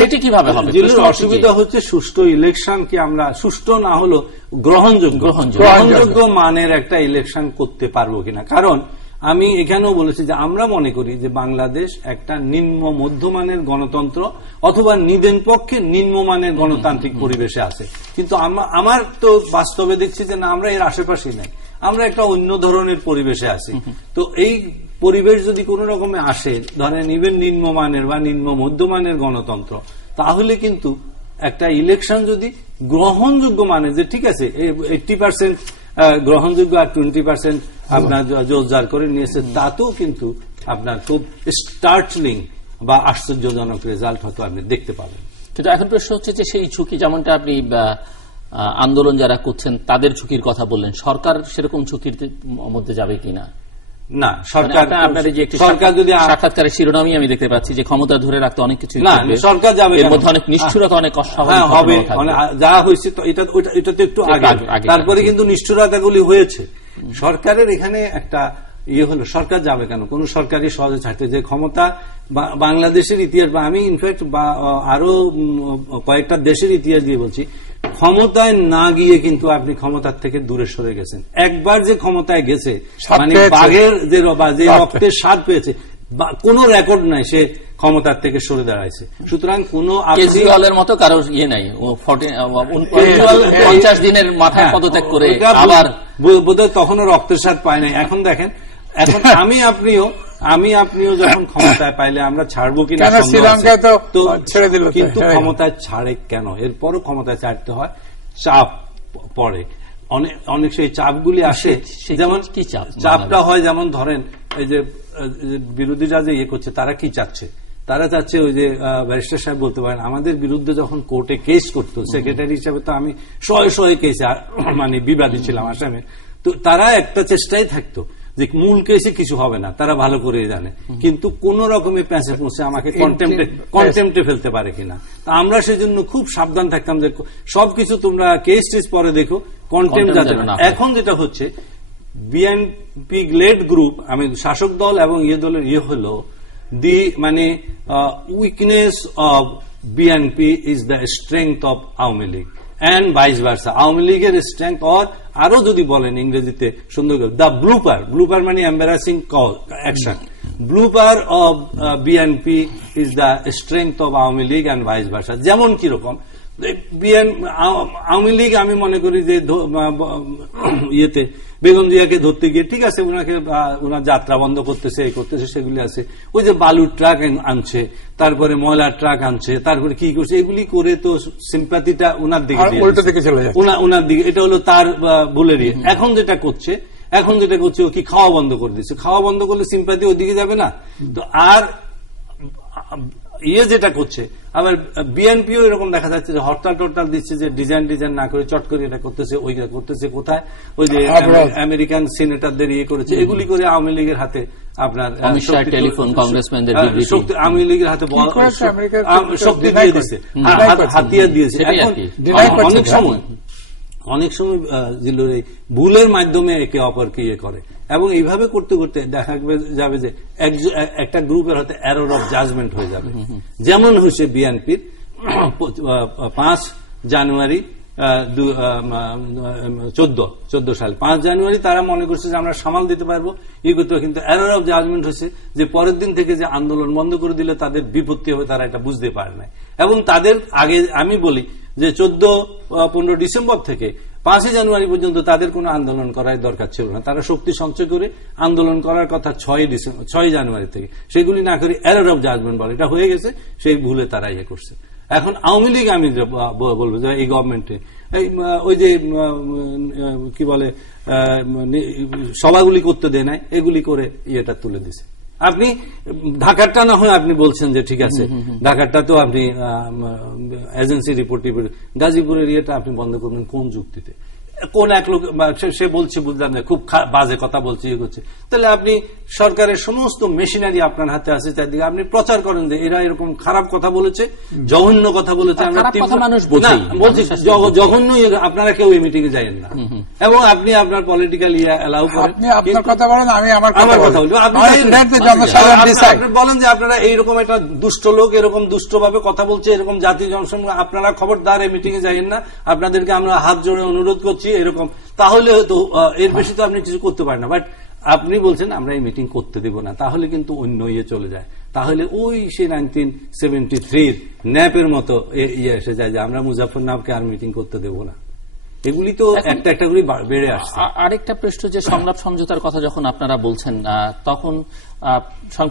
সেটি কিভাবে হবে? অসুবিধা হচ্ছে সুষ্ঠু ইলেকশনকে আমরা সুষ্ঠু না হলো গ্রহণযোগ্য মানের একটা ইলেকশন করতে পারবো কিনা। কারণ আমি এখানেও বলেছি যে আমরা মনে করি যে বাংলাদেশ একটা নিম্ন মধ্যমানের গণতন্ত্র অথবা নিদেন পক্ষে নিম্নমানের গণতান্ত্রিক পরিবেশে আছে। কিন্তু আমার তো বাস্তবে দেখছি যে না, আমরা এর আশেপাশে নাই, আমরা একটা অন্য ধরনের পরিবেশে আছি। তো এই পরিবেশ যদি কোন রকমে আসে, ধরেন ইভেন নিম্নমানের বা নিম্ন মধ্যমানের গণতন্ত্র, তাহলে কিন্তু একটা ইলেকশন যদি গ্রহণযোগ্য মানে, যে ঠিক আছে 80% গ্রহণযোগ্য আর 20% আপনার জোরদার করে নিয়েছে, তাতেও কিন্তু আপনার খুব স্টার্টলিং বা আশ্চর্যজনক রেজাল্ট হয়তো আপনি দেখতে পাবেন। কিন্তু এখন প্রশ্ন হচ্ছে যে সেই ঝুঁকি, যেমনটা আপনি আন্দোলন যারা করছেন তাদের ঝুঁকির কথা বললেন, সরকার সেরকম ঝুঁকির মধ্যে যাবে কিনা? না, সরকার যদি সাক্ষাৎকারের শিরোনামই আমি দেখতে পাচ্ছি যে ক্ষমতা ধরে রাখতে অনেক কিছু, সরকার যাবে, এর মধ্যে অনেক নিষ্ঠুরতা, অনেক হবে, যা হয়েছে এটা তো একটু আগে, তারপরে কিন্তু নিষ্ঠুরতাগুলি হয়েছে। সরকারের এখানে একটা হলো, সরকার যাবে কেন? কোন সরকারই সহজে ছাড়তে, যে ক্ষমতা বাংলাদেশের ইতিহাস বা আমি ইনফ্যাক্ট বা আরো কয়েকটা দেশের ইতিহাস দিয়ে বলছি, ক্ষমতায় না গিয়ে কিন্তু আপনি ক্ষমতার থেকে দূরে সরে গেছেন। একবার যে ক্ষমতায় গেছে, মানে বাঘের যে রক্তের স্বাদ পেয়েছে, কোনো রেকর্ড নাই সে ক্ষমতার থেকে সরে দাঁড়াইছে। সুতরাং কোনো কেজরিওয়ালের মতো কারো ইয়ে নাই, 50 দিনের মাথায় পদত্যাগ করে আবার বোধহয় তখনও রক্তের স্বাদ পায় নাই। এখন দেখেন, এখন আমি আপনিও যখন ক্ষমতায় পাইলে আমরা ছাড়বো কিনা শ্রীলঙ্কায় তো ছেড়ে দিল, কিন্তু ক্ষমতায় ছাড়ে কেন? এরপরও ক্ষমতায় ছাড়তে হয়, চাপ পড়ে অনেক সেই চাপগুলি আসে। যেমন কি চাপটা হয়, যেমন ধরেন এই যে বিরোধীরা যে ইয়ে করছে, তারা কি চাচ্ছে? তারা চাচ্ছে ওই যে ব্যারিস্টার সাহেব বলতে পারেন, আমাদের বিরুদ্ধে যখন কোর্টে কেস করতো, সেক্রেটারি হিসাবে তো আমি শয়ে কেসে মানে বিবাদী ছিলাম আসামে, তো তারা একটা চেষ্টাই থাকতো যে মূল কেসে কিছু হবে না, তারা ভালো করে জানে, কিন্তু কোন রকমের প্যাঁচে পৌঁছে আমাকে কন্টেম্পটে ফেলতে পারে কিনা। তা আমরা সেই জন্য খুব সাবধান থাকতাম যে সবকিছু তোমরা কেস টেস পরে দেখো, কন্টেম্প যাতে না। এখন যেটা হচ্ছে, বিএনপি লেড গ্রুপ, আমি শাসক দল এবং দলের হলো দি মানে weakness of BNP is the strength of Awami League and vice versa. Awami লীগের স্ট্রেংথ, আর আরো যদি বলেন ইংরেজিতে সুন্দর করে, দ্য ব্লুপার মানে embarrassing action, blooper of BNP is the strength of Awami League and vice versa. যেমন কিরকম, আওয়ামী লীগ আমি মনে করি যে ইয়েতে বেগম জিয়াকে ধরতে গিয়ে ঠিক আছে, ওনার যাত্রা বন্ধ করতেছে, এই করতেছে, সেগুলি আছে। ওই যে বালুর ট্রাক আনছে, তারপরে ময়লার ট্রাক আনছে, তারপরে কি করছে, এগুলি করে তো সিম্প্যাথিটা ওনার দিকে ওনার দিকে, এটা হলো তার ভুলেরই। এখন যেটা করছে ও কি খাওয়া বন্ধ করে দিচ্ছে। খাওয়া বন্ধ করলে সিম্প্যাথি ওদিকে যাবে না তো। আর যেটা করছে, আবার বিএনপিও এরকম দেখা যাচ্ছে যে হরতাল দিচ্ছে, যে ডিজাইন না করে চট করে এটা করতেছে, ওইটা করতেছে। কোথায় ওই যে আমেরিকান সিনেটরদের করেছে, এগুলি করে আওয়ামী লীগের হাতে আপনার টেলিফোন কংগ্রেসম্যানদের আওয়ামী লীগের হাতে শক্তি দিয়ে দিচ্ছে, হাতিয়ার দিয়েছে। এখন অনেক সময় ভুলের মাধ্যমে একে অপরকে করে, এবং এইভাবে করতে করতে দেখা যাবে যে একটা গ্রুপের হাতে এরর অফ জাজমেন্ট হয়ে যাবে। যেমন হয়েছে বিএনপির 5 জানুয়ারি 14 সাল 5 জানুয়ারি তারা মনে করছে যে আমরা সামাল দিতে পারবো, কিন্তু এরর অফ জাজমেন্ট হচ্ছে যে পরের দিন থেকে যে আন্দোলন বন্ধ করে দিলে তাদের বিপত্তি হবে, তারা এটা বুঝতে পারে না। এবং তাদের আগে আমি বলি যে 14-15 ডিসেম্বর থেকে 5 জানুয়ারি পর্যন্ত তাদের কোনো আন্দোলন করার দরকার ছিল না। তারা শক্তি সঞ্চয় করে আন্দোলন করার কথা 6 জানুয়ারি থেকে, সেগুলি না করে এরর অফ জাজমেন্ট বলে, এটা হয়ে গেছে, সেই ভুলে তারা করছে। এখন আওয়ামী লীগ আমি বলবো যে এই গভর্নমেন্টে ওই যে কি বলে সভাগুলি করতে দেয় নাই, এগুলি করে ইয়েটা তুলে দিছে। আপনি ঢাকারটা না হয় আপনি বলছেন যে ঠিক আছে, ঢাকারটা তো আপনি এজেন্সি রিপোর্ট, গাজীপুরের ইয়েটা আপনি বন্ধ করবেন কোন যুক্তিতে? কোন এক লোক সে বলছে, বুঝলাম যে খুব বাজে কথা বলছে, করছে, তাহলে আপনি সরকারের সমস্ত মেশিনারি আপনার হাতে আছে, চারদিকে আপনি প্রচার করেন যে এরা এরকম খারাপ কথা বলেছে, জঘন্য কথা বলেছে। বলছি জঘন্য, আপনারা কেউ এই মিটিং এ যাবেন না, এবং আপনি আপনার পলিটিক্যাল অ্যালাউ করেন, আপনার কথা বলেন, আমি আমার কথা বলবো। আপনি বলেন যে আপনারা এইরকম একটা দুষ্ট লোক এরকম দুষ্টভাবে কথা বলছে, এরকম জাতীয় জনসংখ্যা, আপনারা খবরদার এই মিটিং এ যাবেন না, আপনাদেরকে আমরা হাত জোড়ে অনুরোধ করছি, এরকম। তাহলে হয়তো এর বেশি তো আপনি কিছু করতে পারেন না। বাট আপনি বলছেন আমরা এই মিটিং করতে দেব না, তাহলে কিন্তু অন্য চলে যায়। তাহলে ওই সে 1973 ন্যাপের মতো এসে যায় যে আমরা মুজাফফরনগরকে আর মিটিং করতে দেব না। এগুলি তো একটা একটা করে বেড়ে আসছে। আরেকটা প্রশ্ন, যে সংলাপ সমঝোতার কথা যখন আপনারা বলছেন, তখন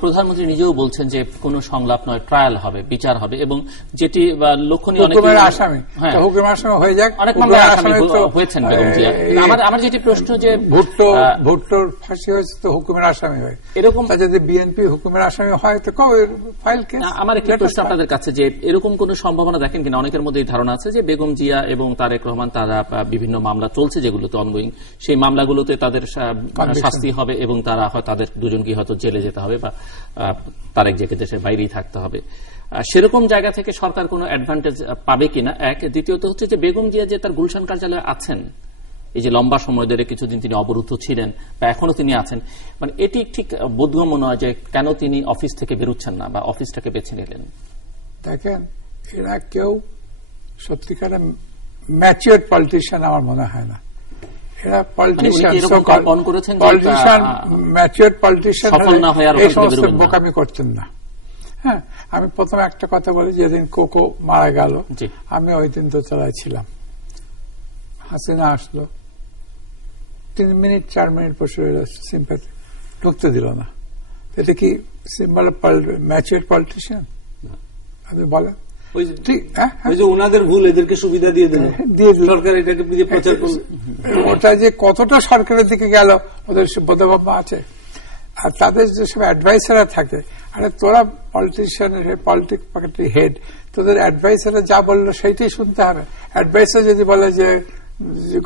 প্রধানমন্ত্রী নিজেও বলছেন যে কোন সংলাপ নয়, ট্রায়াল হবে, বিচার হবে, এবং যেটি লক্ষণীয় আসামি হয়ে যাক, অনেক মামলা আসামি হয়েছেন বেগম জিয়া। আমার যেটি প্রশ্ন, যে ভুট্টোর ফাঁসি হয়েছে তো হুকুমের আসামি হয়, এরকম যদি বিএনপি হুকুমের আসামি হয় তো কবে ফাইল কেস? আমার একটি প্রশ্ন আপনাদের কাছে, যে এরকম কোন সম্ভাবনা দেখেন কিনা? অনেকের মধ্যে এই ধারণা আছে যে বেগম জিয়া এবং তারেক রহমান, তারা বিভিন্ন মামলা চলছে যেগুলোতে অনগোয়িং, সেই মামলাগুলোতে তাদের শাস্তি হবে, এবং তারা তাদের দুজনকে হয়তো জেলে যেতে হবে, বা তারেক জিয়াকে দেশের বাইরেই থাকতে হবে। সেরকম জায়গা থেকে সরকার কোনো অ্যাডভান্টেজ পাবে কিনা, এক। দ্বিতীয়ত হচ্ছে যে বেগম জিয়া যে তার গুলশান কার্যালয়ে আছেন, এই যে লম্বা সময় ধরে কিছুদিন তিনি অবরুদ্ধ ছিলেন বা এখনো তিনি আছেন, মানে এটি ঠিক বোধগম্য নয় যে কেন তিনি অফিস থেকে বেরোচ্ছেন না বা অফিসটাকে বেছে নিলেন। দেখেন, এরা কেউ সত্যিকারের ম্যাচিওর পলিটিশিয়ান আমার মনে হয় না। এরা পলিটিশিয়ান, ম্যাচিউর পলিটিশিয়ান এই সমস্ত বোকামি করতেন না। হ্যাঁ, আমি প্রথমে একটা কথা বলি, যেদিন কোকো মারা গেল আমি ওই দিন দোতলায় ছিলাম। হাসিনা আসলো, 3 মিনিট 4 মিনিট বসে রইল, সিম্প্যাথি ঢুকতে দিল না। এটা কি সিম্বল অফ ম্যাচিউর পলিটিশিয়ান? আপনি বলেন। ওনাদের ভুল এদেরকে সুবিধা দিয়ে দিল সরকার, এটাকে প্রচার করল। ওটা যে কতটা সরকারের দিকে গেল ওদের বোধভাবনা আছে। আর তাদের যেসব অ্যাডভাইসাররা থাকে, আরে তোরা পলিটিশিয়ানের পলিটিক্স হেড, তোদের অ্যাডভাইসাররা যা বললো সেইটাই শুনতে হবে। অ্যাডভাইসার যদি বলে যে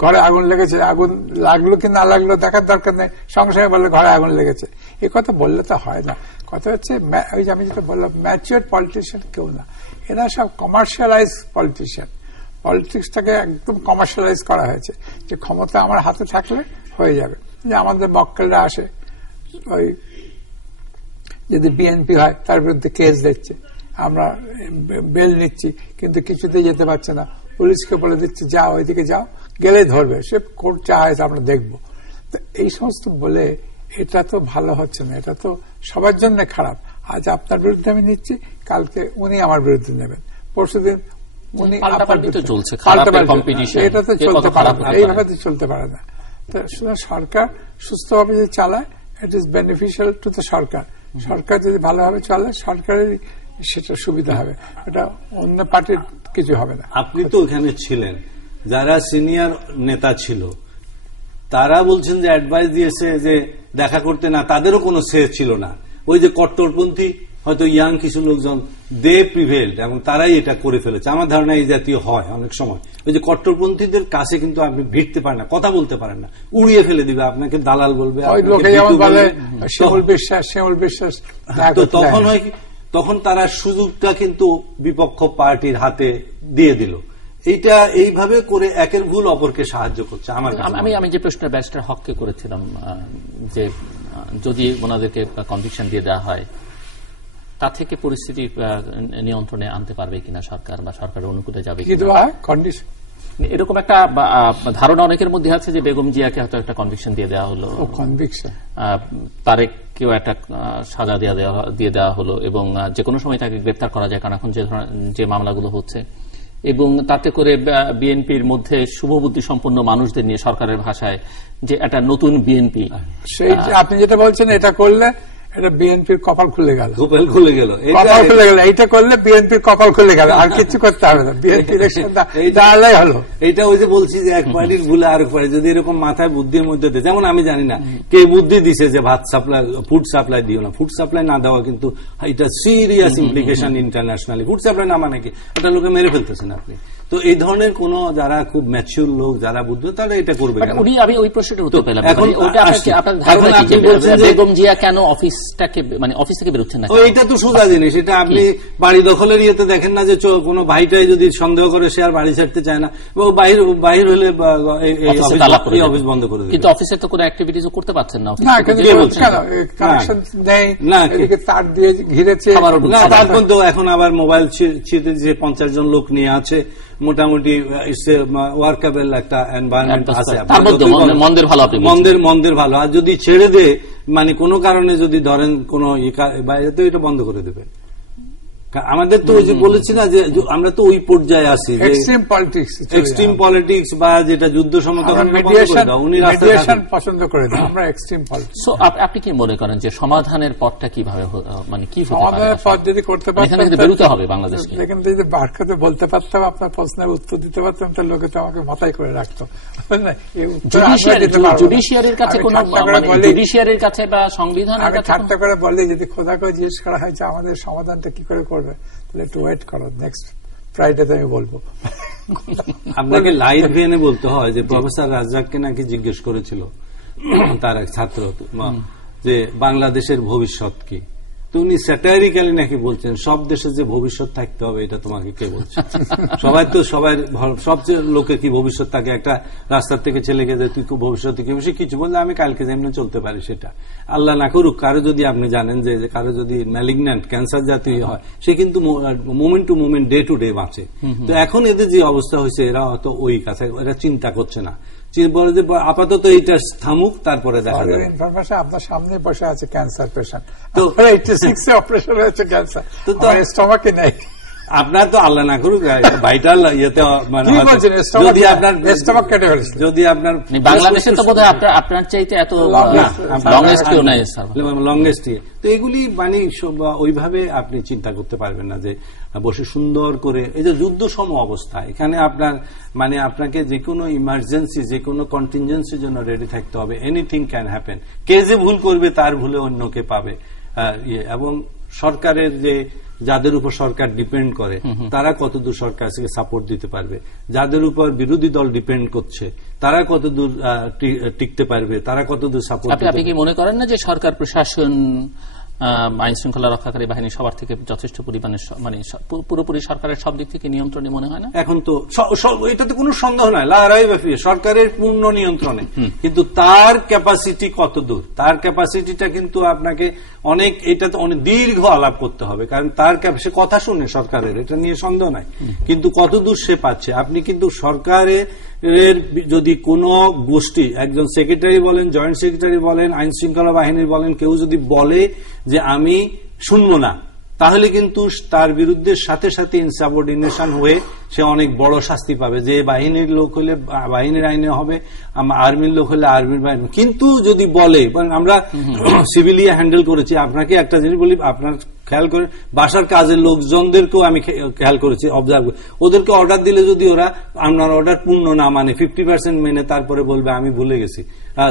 ঘরে আগুন লেগেছে, আগুন লাগলো কি না লাগলো দেখার দরকার নেই, সঙ্গে সঙ্গে বললে ঘরে আগুন লেগেছে, এ কথা বললে তো হয় না। কথা হচ্ছে ওই যে আমি যেটা বললাম, ম্যাচিউর পলিটিশিয়ান কেউ না, এরা সব কমার্শিয়ালাইজ পলিটিশিয়ান। পলিটিক্সটাকে একদম কমার্শিয়ালাইজ করা হয়েছে, যে ক্ষমতা আমার হাতে থাকলে হয়ে যাবে। যে আমাদের মক্কেলরা আসে, ওই যদি বিএনপি হয় তার বিরুদ্ধে কেস দিচ্ছে, আমরা বেল নিচ্ছি, কিন্তু কিছুতেই যেতে পারছে না, পুলিশকে বলে দিচ্ছে যাও ওইদিকে যাও, গেলেই ধরবে, সে কোর্ট চায় আমরা দেখবো। তো এই সমস্ত বলে এটা তো ভালো হচ্ছে না, এটা তো সবার জন্য খারাপ। আজ আপনার বিরুদ্ধে আমি নিচ্ছি, কালকে উনি আমার বিরুদ্ধে নেবেন, পরশুদিন উনি চলছে, এটা তো চলতে পারে না, এইভাবে তো চলতে পারে না। তো সরকার সুস্থভাবে যদি চালায়, it is beneficial to the সরকার। সরকার যদি ভালোভাবে চলে, সরকারের সেটা সুবিধা হবে, এটা অন্য পার্টির কিছু হবে না। আপনি তো ওখানে ছিলেন, যারা সিনিয়র নেতা ছিল তারা বলছেন যে অ্যাডভাইস দিয়েছে যে দেখা করতে, না তাদেরও কোনো সে ছিল না। ওই যে কট্টরপন্থী হয়তো ইয়াং কিছু লোকজন দে প্রিভেলড এবং তারাই এটা করে ফেলেছে। আমার ধারণা এই জাতীয় হয় অনেক সময়। ওই যে কট্টরপন্থীদের কাছে কিন্তু আপনি ভিড়তে পারেন না, কথা বলতে পারেন না, উড়িয়ে ফেলে দিবে, আপনাকে দালাল বলবে। তো তখন হয় কি, তখন তারা সুযোগটা কিন্তু বিপক্ষ পার্টির হাতে দিয়ে দিল। এইটা এইভাবে করে একের ভুল অপরকে সাহায্য করছে। আমি যে প্রশ্নটা ব্যারিস্টার হককে করেছিলাম, যে যদি ওনাদেরকে কনভিকশন দিয়ে দেওয়া হয়, তা থেকে পরিস্থিতি নিয়ন্ত্রণে আনতে পারবে কিনা সরকার, বা সরকারের অনুকূলে যাবে এরকম একটা ধারণা অনেকের মধ্যে আছে, যে বেগম জিয়াকে হয়তো একটা কনভিকশন দিয়ে দেওয়া হলো, তারেককেও একটা সাজা দিয়ে দেওয়া হলো, এবং যে কোনো সময় তাকে গ্রেপ্তার করা যায়, কারণ এখন যে মামলাগুলো হচ্ছে, এবং তাতে করে বিএনপির মধ্যে শুভবুদ্ধি সম্পন্ন মানুষদের নিয়ে সরকারের ভাষায় যে একটা নতুন বিএনপি, সেই আপনি যেটা বলছেন, এটা করলে এটা বিএনপির কপাল খুলে গেল, কপাল খুলে গেল, এইটা করলে বিএনপির কপাল খুলে গেল, আর কিছু করতে হবে না, বিএনপি ইলেকশন দাঁড়ালেই হলো। এইটা ওই যে বলছি যে এক পার্টির ভুলে আর পারে যদি এরকম মাথায় বুদ্ধির মধ্যে দেয়, যেমন আমি জানি না কে বুদ্ধি দিছে যে ভাত সাপ্লাই, ফুড সাপ্লাই দিও না। ফুড সাপ্লাই না দেওয়া কিন্তু এটা serious implication internationally. Food supply না মানে কি, এটা লোকে মেরে ফেলতেছেন আপনি। তো এই ধরনের কোন যারা খুব ম্যাচিউর লোক, যারা বুদ্ধ, তারা এটা করবে। আমি ওই প্রশ্নটা উত্তর পেলাম, বেগম জিয়া কেন অফিসটাকে, মানে অফিস থেকে বেরোচ্ছেন না? এইটা তো সোজা জিনিস। এটা আপনি বাড়ি দখলের ইয়েতে দেখেন না, যে কোনো ভাইটাই যদি সন্দেহ করে সে আর বাড়ি ছাড়তে চায় না, বাহির হলে অফিস বন্ধ করে দেবে। কিন্তু অফিসে তো কোনো অ্যাক্টিভিটিস করতে পারছেন না, তার দিয়ে ঘিরেছে। তারপর তো এখন আবার মোবাইল ছিঁড়তে যে 50 জন লোক নিয়ে আছে, মোটামুটি ওয়ার্কেবল একটা এনভায়রনমেন্ট আছে। মন্দের ভালো। আর যদি ছেড়ে দে, মানে কোনো কারণে যদি ধরেন কোন বাইরে, তো এটা বন্ধ করে দেবে। আমাদের তো ওই যে বলেছি না, যে আমরা তো ওই পর্যায়ে আছি, এক্সট্রিম পলিটিক্স বা যেটা যুদ্ধ সমতা পছন্দ করে না আমরা, এক্সট্রিম পলিটিক্স। আপনি কি মনে করেন যে সমাধানের পথটা কিভাবে, মানে কি সমাধানের পথ যদি করতে পারতাম, বেরোতে হবে বাংলাদেশকে, এখান থেকে যদি বারখাতে বলতে পারতাম, আপনার প্রশ্নের উত্তর দিতে পারতাম, তাহলে লোকে তো আমাকে মাথায় করে রাখতো। জুডিশিয়ারির কাছে কোন, জুডিশিয়ারির কাছে বা সংবিধানের কাছে ঠাট্টা করে বলে, যদি খোদা করে জিজ্ঞেস করা হয় যে আমাদের সমাধানটা কি করে করবে, তাহলে একটু ওয়েট করো, নেক্সট ফ্রাইডেতে আমি বলবো। আপনাকে লাইভ ভেনে বলতে হয় যে প্রফেসর রাজ্জাককে নাকি জিজ্ঞেস করেছিল তার এক ছাত্র যে বাংলাদেশের ভবিষ্যৎ কি, তো উনি স্যাটারিক্যালি নাকি বলছেন সব দেশের যে ভবিষ্যৎ থাকতে হবে এটা তোমাকে কে বলছে? সবাই তো সবাই, সবচেয়ে লোকের কি ভবিষ্যৎ থাকে? একটা রাস্তার থেকে ছেলে গেছে, তুই ভবিষ্যতে কি বসে কিছু বললে আমি কালকে যেমন চলতে পারি, সেটা আল্লাহ না করুক। কারো যদি আপনি জানেন যে কারো যদি ম্যালিগন্যান্ট ক্যান্সার জাতীয় হয়, সে কিন্তু moment to moment, day to day বাঁচে। তো এখন এদের যে অবস্থা হয়েছে, এরা হয়তো ওই কাছে, এরা চিন্তা করছে না বলে যে আপাতত এইটা থামুক, তারপরে দেখা যাবে। ইনফরমেশন আপনার সামনে বসে আছে ক্যান্সার পেশেন্ট, তো 86 অপারেশন হয়েছে ক্যান্সার, তো স্টমাকে নেই। আপনার তো আল্লাহ না করুক ভাইটাল ইয়েতে যদি আপনার বাংলাদেশে তো বোধহয় আপনার চাইতে এত লংগেস্ট, তো এগুলি মানে ওইভাবে আপনি চিন্তা করতে পারবেন না যে বসে সুন্দর করে। এই যে যুদ্ধ সম অবস্থা, এখানে আপনার মানে আপনাকে যে কোনো ইমার্জেন্সি, যে কোনো কন্টিনজেন্সির জন্য রেডি থাকতে হবে। Anything can happen. কে যে ভুল করবে তার ভুলে অন্যকে পাবে। এবং সরকারের যে যাদের উপর সরকার ডিপেন্ড করে তারা কতদূর সরকার থেকে সাপোর্ট দিতে পারবে, যাদের উপর বিরোধী দল ডিপেন্ড করছে তারা কতদূর টিকতে পারবে, তারা কতদূর সাপোর্ট। আপনি কি মনে করেন না যে সরকার প্রশাসন আইন শৃঙ্খলা রক্ষাকারী বাহিনী সবার থেকে যথেষ্ট পরিমাণে মানে পুরোপুরি সরকারের সব দিক থেকে নিয়ন্ত্রণে মনে হয় না? এখন তো এটাতে কোনো সন্দেহ নাই, লড়াই ব্যাপারে সরকারের পূর্ণ নিয়ন্ত্রণে, কিন্তু তার ক্যাপাসিটি কত দূর, তার ক্যাপাসিটিটা কিন্তু আপনাকে অনেক, এটা তো অনেক দীর্ঘ আলাপ করতে হবে, কারণ তার সে কথা শুনে সরকারের, এটা নিয়ে সন্দেহ নাই, কিন্তু কত দূর সে পাচ্ছে। আপনি কিন্তু সরকারের যদি কোন গোষ্ঠী, একজন সেক্রেটারি বলেন, জয়েন্ট সেক্রেটারি বলেন, আইন শৃঙ্খলা বাহিনীর বলেন, কেউ যদি বলে যে আমি শুনবো না, তাহলে কিন্তু তার বিরুদ্ধে সাথে সাথে ইনসাবঅর্ডিনেশন হয়ে সে অনেক বড় শাস্তি পাবে। যে বাহিনীর লোক হলে বাহিনীর আইনে হবে, আর্মির লোক হলে আর্মির বাহিনী। কিন্তু যদি বলে, আমরা সিভিলি হ্যান্ডেল করেছি, আপনাকে একটা জিনিস বলি, আপনার খেয়াল করে বাসার কাজের লোকজনদেরকেও আমি খেয়াল করেছি, অবজার্ভ, ওদেরকে অর্ডার দিলে যদি ওরা আপনার অর্ডার পূর্ণ না মানে 50% মেনে তারপরে বলবে আমি ভুলে গেছি,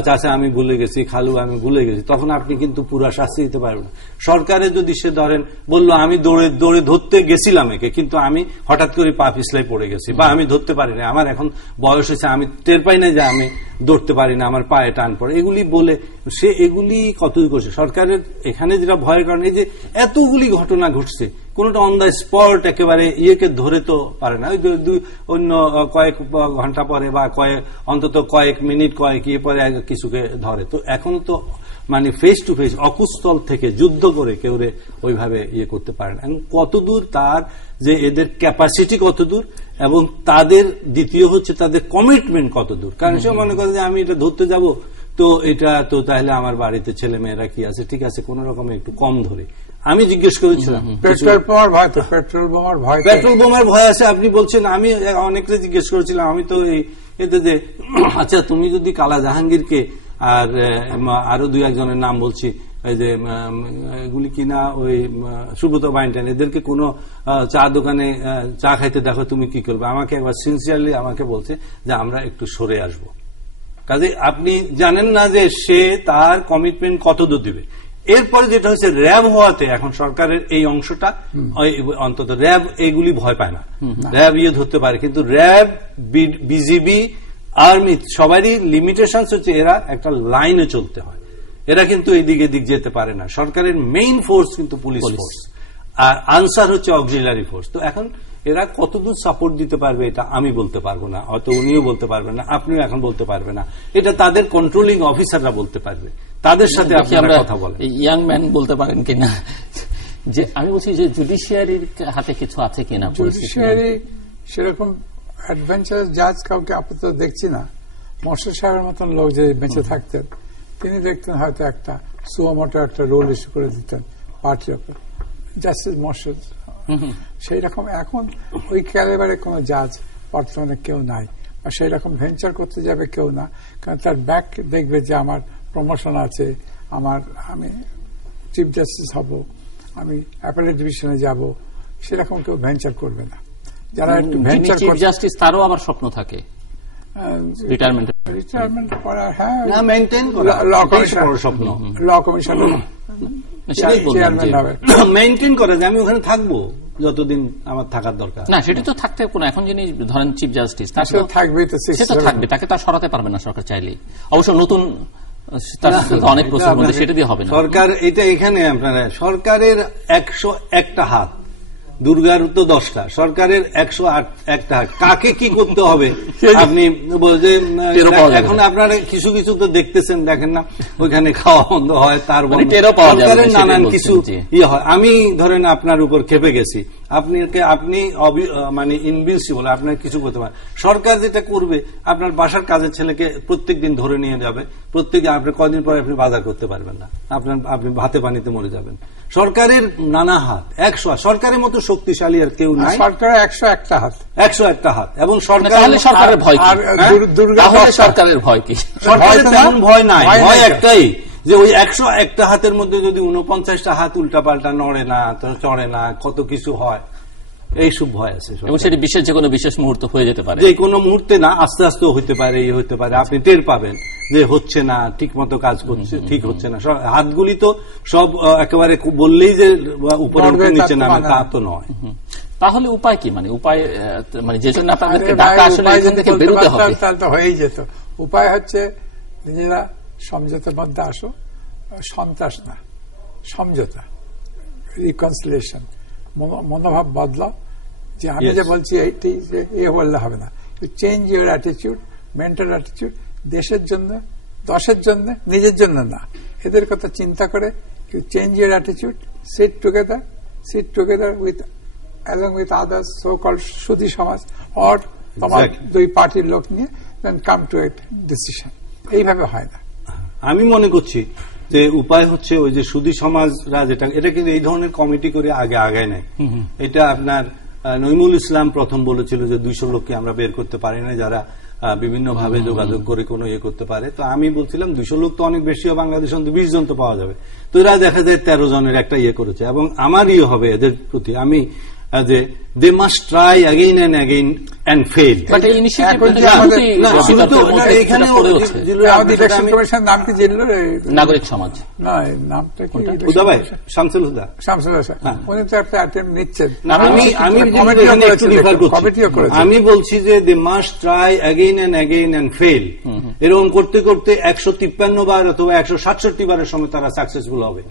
চাচা আমি ভুলে গেছি, খালু আমি ভুলে গেছি, তখন আপনি কিন্তু পুরো শাস্তি দিতে পারবেন না। সরকারে যদি সে ধরেন বললো আমি দৌড়ে ধরতে গেছিলাম একে, কিন্তু আমি হঠাৎ করে পা পিছলাই পড়ে গেছি, বা আমি ধরতে পারি না, আমার এখন বয়স হয়েছে, আমি টের পাই না যে আমি ধরতে পারি না, আমার পায়ে টান পড়ে, এগুলি বলে সে এগুলি কতই করছে। সরকারের এখানে যেটা ভয়ের কারণে যে এতগুলি ঘটনা ঘটছে, কোনটা অন দ্য স্পট একেবারে ইয়েকে ধরে তো পারে না, অন্য কয়েক ঘন্টা পরে বা অন্তত কয়েক মিনিট কয়েক ইয়ে পরে কিছুকে ধরে। তো এখন তো মানে ফেস টু ফেস অকুস্থল থেকে যুদ্ধ করে কেউ ওইভাবে ইয়ে করতে পারে না। কতদূর তার যে এদের ক্যাপাসিটি কতদূর, এবং তাদের দ্বিতীয় হচ্ছে তাদের কমিটমেন্ট কতদূর। কারণ সে মনে করে যে আমি এটা ধরতে যাব, তো এটা তো তাহলে আমার বাড়িতে ছেলে মেয়েরা কি আছে, ঠিক আছে কোন রকমে একটু কম ধরে। আমি জিজ্ঞেস করেছিলাম পেট্রোল বোমার ভয় আছে আপনি বলছেন, আমি অনেকটা জিজ্ঞেস করেছিলাম, আমি তো এতে যে আচ্ছা তুমি যদি কালা জাহাঙ্গীরকে আর আরো দুই একজনের নাম বলছি, এই যে এগুলি কিনা ওই সুব্রত বাইনটাইন, এদেরকে কোনো চা দোকানে চা খাইতে দেখো তুমি কি করবে, আমাকে একবার সিনসিয়ারলি আমাকে বলছে যে আমরা একটু সরে আসবো। কাজে আপনি জানেন না যে সে তার কমিটমেন্ট কত দূর দিবে। এরপরে যেটা হচ্ছে র্যাব হওয়াতে এখন সরকারের এই অংশটা অন্তত র্যাব এগুলি ভয় পায় না, র্যাব ইয়ে ধরতে পারে, কিন্তু র্যাব বিজিবি আর্মি সবারই লিমিটেশন হচ্ছে এরা একটা লাইনে চলতে হয়, এরা কিন্তু এদিকে এদিক যেতে পারে না। সরকারের মেইন ফোর্স কিন্তু পুলিশ ফোর্স, আর আনসার হচ্ছে অক্সিলারি ফোর্স। তো এখন এরা কতদূর সাপোর্ট দিতে পারবে এটা আমি বলতে পারবো না, হয়তো উনিও বলতে পারবেন না, আপনিও এখন বলতে পারবেন না, এটা তাদের কন্ট্রোলিং অফিসাররা বলতে পারবে, তাদের সাথে আপনারা কথা বলেন। ইয়াং ম্যান বলতে পারেন কিনা, যে আমি বলছি যে জুডিশিয়ারির হাতে কিছু আছে কিনা। জুডিশিয়ারি সেরকম অ্যাডভেঞ্চারাস জাজ কাউকে আপাতত দেখছি না। মোর্শেদ সাহেবের মতন লোক যে বেঁচে থাকতেন, তিনি দেখতেন হয়তো একটা সুমোটো একটা রোল ইস্যু করে দিতেন পার্টির ওপর, জাস্টিস মোর্শেদ। সেই রকম এখন ওই ক্যালিবারে কোন জাজ বর্তমানে কেউ নাই, বা সেই রকম ভেঞ্চার করতে যাবে কেউ না, কারণ তার ব্যাক দেখবে যে আমার প্রমোশন আছে, আমি চিফ জাস্টিস হব, আমি অ্যাপেলেট ডিভিশনে যাব, সেরকম কেউ ভেঞ্চার করবে না। যারা একটু ভেঞ্চার চিফ জাস্টিস তারও আবার স্বপ্ন থাকে রিটায়ারমেন্ট করা, হ্যাঁ মেইনটেইন করা, ল কমিশনের চেয়ারম্যান হবে, মেইনটেইন করে যে আমি ওখানে থাকবো যতদিন আমার থাকার দরকার। না সেটা তো থাকতে কোনো, এখন যিনি ধরেন চিফ জাস্টিস থাকবে, সে তো থাকবে, তাকে তার সরাতে পারবে না সরকার চাইলেই। অবশ্য নতুন অনেক প্রশ্নের মধ্যে সেটা দিয়ে হবে না। সরকার এটা এখানে আপনারা সরকারের 101টা হাত, দুর্গার তো 10টা, সরকারের 101টা হাট। কাকে কি করতে হবে আপনি বলছেন? এখন আপনারা কিছু কিছু তো দেখতেছেন, দেখেন না ওইখানে খাওয়া বন্ধ হয়, তার সরকারের নানান কিছু ইয়ে হয়। আমি ধরেন আপনার উপর খেপে গেছি, আপনি মানে ইনভিনসিবল, আপনার কিছু করতে পারেন। সরকার যেটা করবে, আপনার বাসার কাজের ছেলেকে প্রত্যেকদিন ধরে নিয়ে যাবে, প্রত্যেকদিন আপনি কদিন পরে আপনি বাজার করতে পারবেন না, আপনি ভাতে পানিতে মরে যাবেন। সরকারের নানা হাত, 100 সরকারের মতো শক্তিশালী আর কেউ নাই। সরকারের 101টা হাত, 101টা হাত। এবং সরকারের ভয় কি? সরকারের ভয় কি? সরকারের তেমন ভয় নাই, ভয় একটাই যে ওই 101টা হাতের মধ্যে যদি 49টা হাত উল্টাপাল্টা নড়ে না, চড়ে না, কত কিছু হয়, এইসব ভয় আছে। এবং সেটি বিশেষ যে কোনো বিশেষ মুহূর্ত হয়ে যেতে পারে, যে কোনো মুহূর্তে না, আস্তে আস্তে হতে পারে, এই হতে পারে। আপনি টের পাবেন যে হচ্ছে না, ঠিক মতো কাজ করছে, ঠিক হচ্ছে না। হাতগুলি তো সব একেবারে বললেই যে উপরে নিচে নামে তা তো নয়। তাহলে উপায় কি? মানে উপায় মানে যে জন্য আপনাদেরকে ডাকা, আসলে এখান থেকে বেরোতে হবে। তাহলে তো হয়েই যেত। উপায় হচ্ছে নিজেরা সমঝোতার মধ্যে আসো, সন্ত্রাস না, সমঝোতা, রিকনসিলিয়েশন, মনোভাব বদলাও। যে আমি যে বলছি এইটাই এ বললে হবে না, change your attitude, mental attitude, দেশের জন্য, দশের জন্য, নিজের জন্য না, এদের কথা চিন্তা করে you change your attitude, sit together with along with others, so-called সুধী সমাজ or তোমার দুই পার্টির লোক নিয়ে then come to a decision. এইভাবে হয় না। আমি মনে করছি যে উপায় হচ্ছে ওই যে সুধী সমাজরা যেটা, এটা কিন্তু এই ধরনের কমিটি করে আগে নেয়। এটা আপনার নইমুল ইসলাম প্রথম বলেছিল যে 200 লোককে আমরা বের করতে পারি না, যারা বিভিন্ন ভাবে যোগাযোগ করে কোনো ইয়ে করতে পারে। তো আমি বলছিলাম 200 লোক তো অনেক বেশি, বাংলাদেশ 20 জন তো পাওয়া যাবে। তো এরা দেখা যায় 13 জনের একটা ইয়ে করেছে। এবং আমার ইয়ে হবে এদের প্রতি, আমি যে they must try again and again and fail. But এই ইনিশিয়েটিভ এখানে নাম কি জিল্লুর? নাগরিক সমাজ না, নামটা কি? হুদা ভাই, শামসুল হুদা। উনি তো একটা অ্যাটেম্প নিচ্ছেন। আমি বলছি যে they must try again and again and fail. এরকম করতে করতে 153 বার অথবা 167 বারের সময় তারা সাকসেসফুল হবে।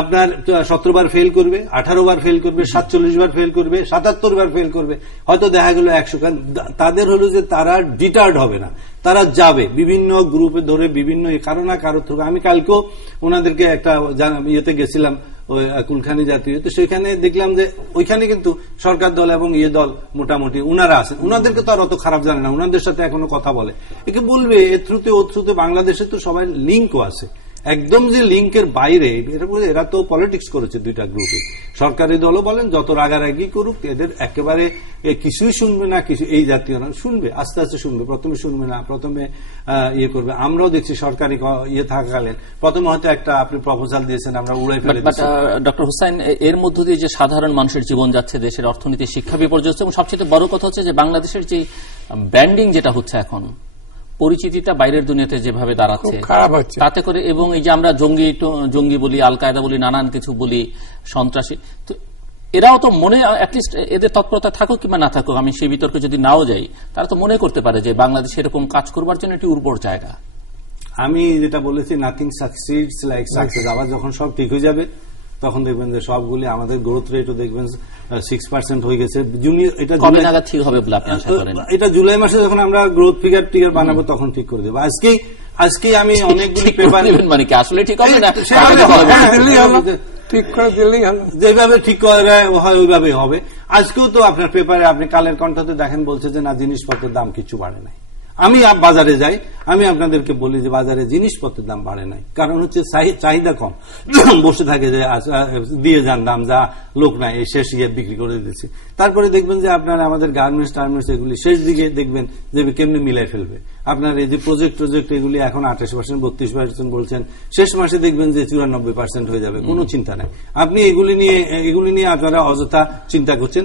আপনার 17 বার ফেল করবে, 18 বার ফেল করবে, 47 বার ফেল করবে, 77 বার ফেল করবে, হয়তো দেখা গেল 100। তাদের হলো যে তারা ডিটার্ড হবে না, তারা যাবে বিভিন্ন গ্রুপে ধরে, বিভিন্ন কারো না কারো থ্রু। আমি কালকেও ওনাদেরকে একটা ইয়েতে গেছিলাম, ওই কুলখানি জাতীয়, তো সেখানে দেখলাম যে ওইখানে কিন্তু সরকার দল এবং ইয়ে দল মোটামুটি উনারা আছেন। উনাদেরকে তো আর অত খারাপ জানে না, উনাদের সাথে এখনো কথা বলে। একে বলবে এ থ্রুতে ও থ্রুতে, বাংলাদেশে তো সবাই লিঙ্কও আছে, একদম যে লিঙ্কের বাইরে। এরা তো পলিটিক্স করেছে দুইটা গ্রুপে, সরকারি দলও বলেন, যত রাগারাগি করুক, এদের একেবারে কিছুই শুনবে না, কিছু এই জাতীয় না, শুনবে আস্তে আস্তে শুনবে, প্রথমে শুনবে না, প্রথমে ইয়ে করবে। আমরাও দেখছি সরকারি ইয়ে থাকাকালীন প্রথমে হয়তো একটা আপনি প্রপোজাল দিয়েছেন, আমরা উড়াই ফেলে দিচ্ছি। ডক্টর হুসাইন, এর মধ্য দিয়ে যে সাধারণ মানুষের জীবন যাচ্ছে, দেশের অর্থনীতি, শিক্ষা বিপর্যস্ত, এবং সবচেয়ে বড় কথা হচ্ছে যে বাংলাদেশের যে ব্র্যান্ডিং যেটা হচ্ছে এখন, পরিচিতিটা বাইরের দুনিয়াতে যেভাবে দাঁড়াচ্ছে তাতে করে, এবং এই যে আমরা জঙ্গি বলি, আল কায়দা বলি, নানান কিছু বলি, সন্ত্রাসী, তো এরাও তো মনে, অ্যাটলিস্ট এদের তৎপরতা থাকুক কিংবা না থাকুক, আমি সেই বিতর্কে যদি নাও যাই, তারা তো মনে করতে পারে যে বাংলাদেশ এরকম কাজ করবার জন্য একটি উর্বর জায়গা। আমি যেটা বলেছি, নাথিং সাকসিডস লাইক সাকসেস। আবার যখন সব ঠিক হয়ে যাবে তখন দেখবেন যে সবগুলি, আমাদের গ্রোথ রেটও দেখবেন 6% হয়ে গেছে। ঠিক হবে বলে আপনি আশা করেন? এটা জুলাই মাসে যখন আমরা গ্রোথ ফিগার বানাবো তখন ঠিক করে দেবো। আজকে আমি অনেকগুলি পেপার, মানে কি আসলে ঠিক হবে না, ঠিক করে দিলেই হলো, যেভাবে ঠিক করে হয় ওইভাবে হবে। আজকেও তো আপনার পেপারে আপনি কালের কণ্ঠতে দেখেন বলছে যে না, জিনিসপত্রের দাম কিছু বাড়ে নাই। আমি বাজারে যাই, আমি আপনাদেরকে বলি যে বাজারে জিনিসপত্রের দাম বাড়ে নাই, কারণ হচ্ছে চাহিদা কম। বসে থাকে যে দিয়ে যান দাম, যা লোক নাই, শেষ গিয়ে বিক্রি করে দিচ্ছি। তারপরে দেখবেন যে আপনার আমাদের গার্মেন্টস এগুলি শেষ দিকে দেখবেন যে কেমনি মিলাই ফেলবে। আপনার এই যে প্রজেক্ট এগুলি এখন 28%, 32% বলছেন, শেষ মাসে দেখবেন যে 94% হয়ে যাবে, কোনো চিন্তা নাই। আপনি এগুলি নিয়ে আপনারা অযথা চিন্তা করছেন।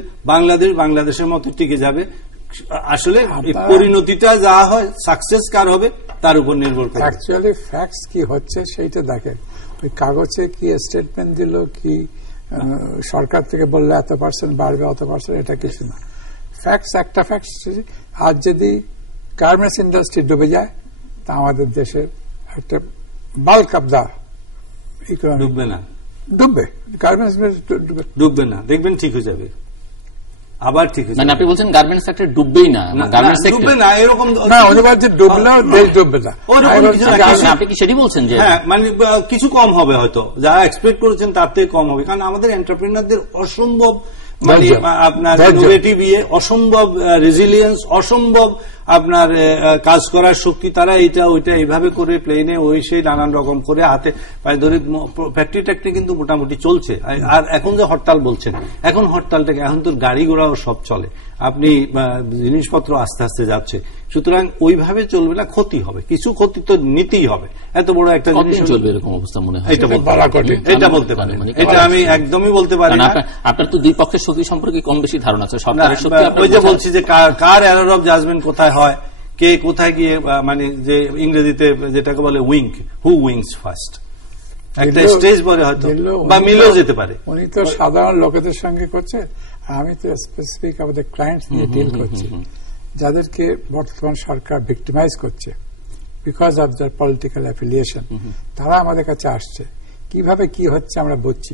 বাংলাদেশের মতো টিকে যাবে। আসলে পরিণতিটা যা হয়, সাকসেস কার হবে তার উপর নির্ভর করে। অ্যাকচুয়ালি ফ্যাক্টস কি হচ্ছে সেইটা দেখেন। ওই কাগজে কি স্টেটমেন্ট দিল, কি সরকার থেকে বললে এত % বাড়বে, অত %, এটা কিছু না। ফ্যাক্টস, একটা ফ্যাক্টস, আজ যদি গার্মেন্টস ইন্ডাস্ট্রি ডুবে যায় তা আমাদের দেশের একটা বাল্ক অফ দা ডুববে না, ডুববে, গার্মেন্টস ডুববে না, দেখবেন ঠিক হয়ে যাবে। আবার ঠিক হয়েছে। মানে আপনি বলছেন গার্মেন্টস সেক্টর ডুববেই না, গার্মেন্টস সেক্টর ডুববে না এরকম না, উনি বলছেন ডুবলেও দেশ ডুববে না। আপনি কি সেটি বলছেন যে হ্যাঁ, মানে কিছু কম হবে, হয়তো যারা এক্সপেক্ট করেছেন তার থেকে কম হবে, কারণ আমাদের এন্টারপ্রেনারদের অসম্ভব মানে আপনার ইনোভেটিভ অসম্ভব রেজিলিয়েন্স, অসম্ভব আপনার কাজ করার শক্তি, তারা এইটা ওইটা এইভাবে করে প্লেনে ওই সেই নানান রকম করে হাতে পায়ে ধরে ফ্যাক্টরি ট্যাক্টরি কিন্তু মোটামুটি চলছে। আর এখন যে হরতাল বলছেন, এখন হরতালটাকে এখন তো গাড়ি ঘোড়াও সব চলে, আপনি জিনিসপত্র আস্তে আস্তে যাচ্ছে, সুতরাং ওইভাবে চলবে না, ক্ষতি হবে, কিছু ক্ষতি তো নিতেই হবে। এত বড় একটা জিনিস চলবে এরকম অবস্থা মনে হয়, এটা বলতে পারি, এটা আমি একদমই বলতে পারি না। আপনার তো দুই পক্ষের শক্তি সম্পর্কে কম বেশি ধারণা আছে, সরকারের শক্তি, ওই যে বলছি যে কার এরর অফ জাজমেন্ট কোথায় হয়, কে কোথায় গিয়ে, মানে যে ইংরেজিতে যেটাকে বলে উইং, হু উইংস ফার্স্ট, একটা স্টেজ পরে হয়তো বা মিলেও যেতে পারে। উনি তো সাধারণ লোকেদের সঙ্গে করছে, আমি তো স্পেসিফিক আমাদের ক্লায়েন্টস নিয়ে ডিল করছি, যাদেরকে বর্তমান সরকার ভিক্টিমাইজ করছে because of their political affiliation. তারা আমাদের কাছে আসছে, কিভাবে কি হচ্ছে আমরা বুঝছি।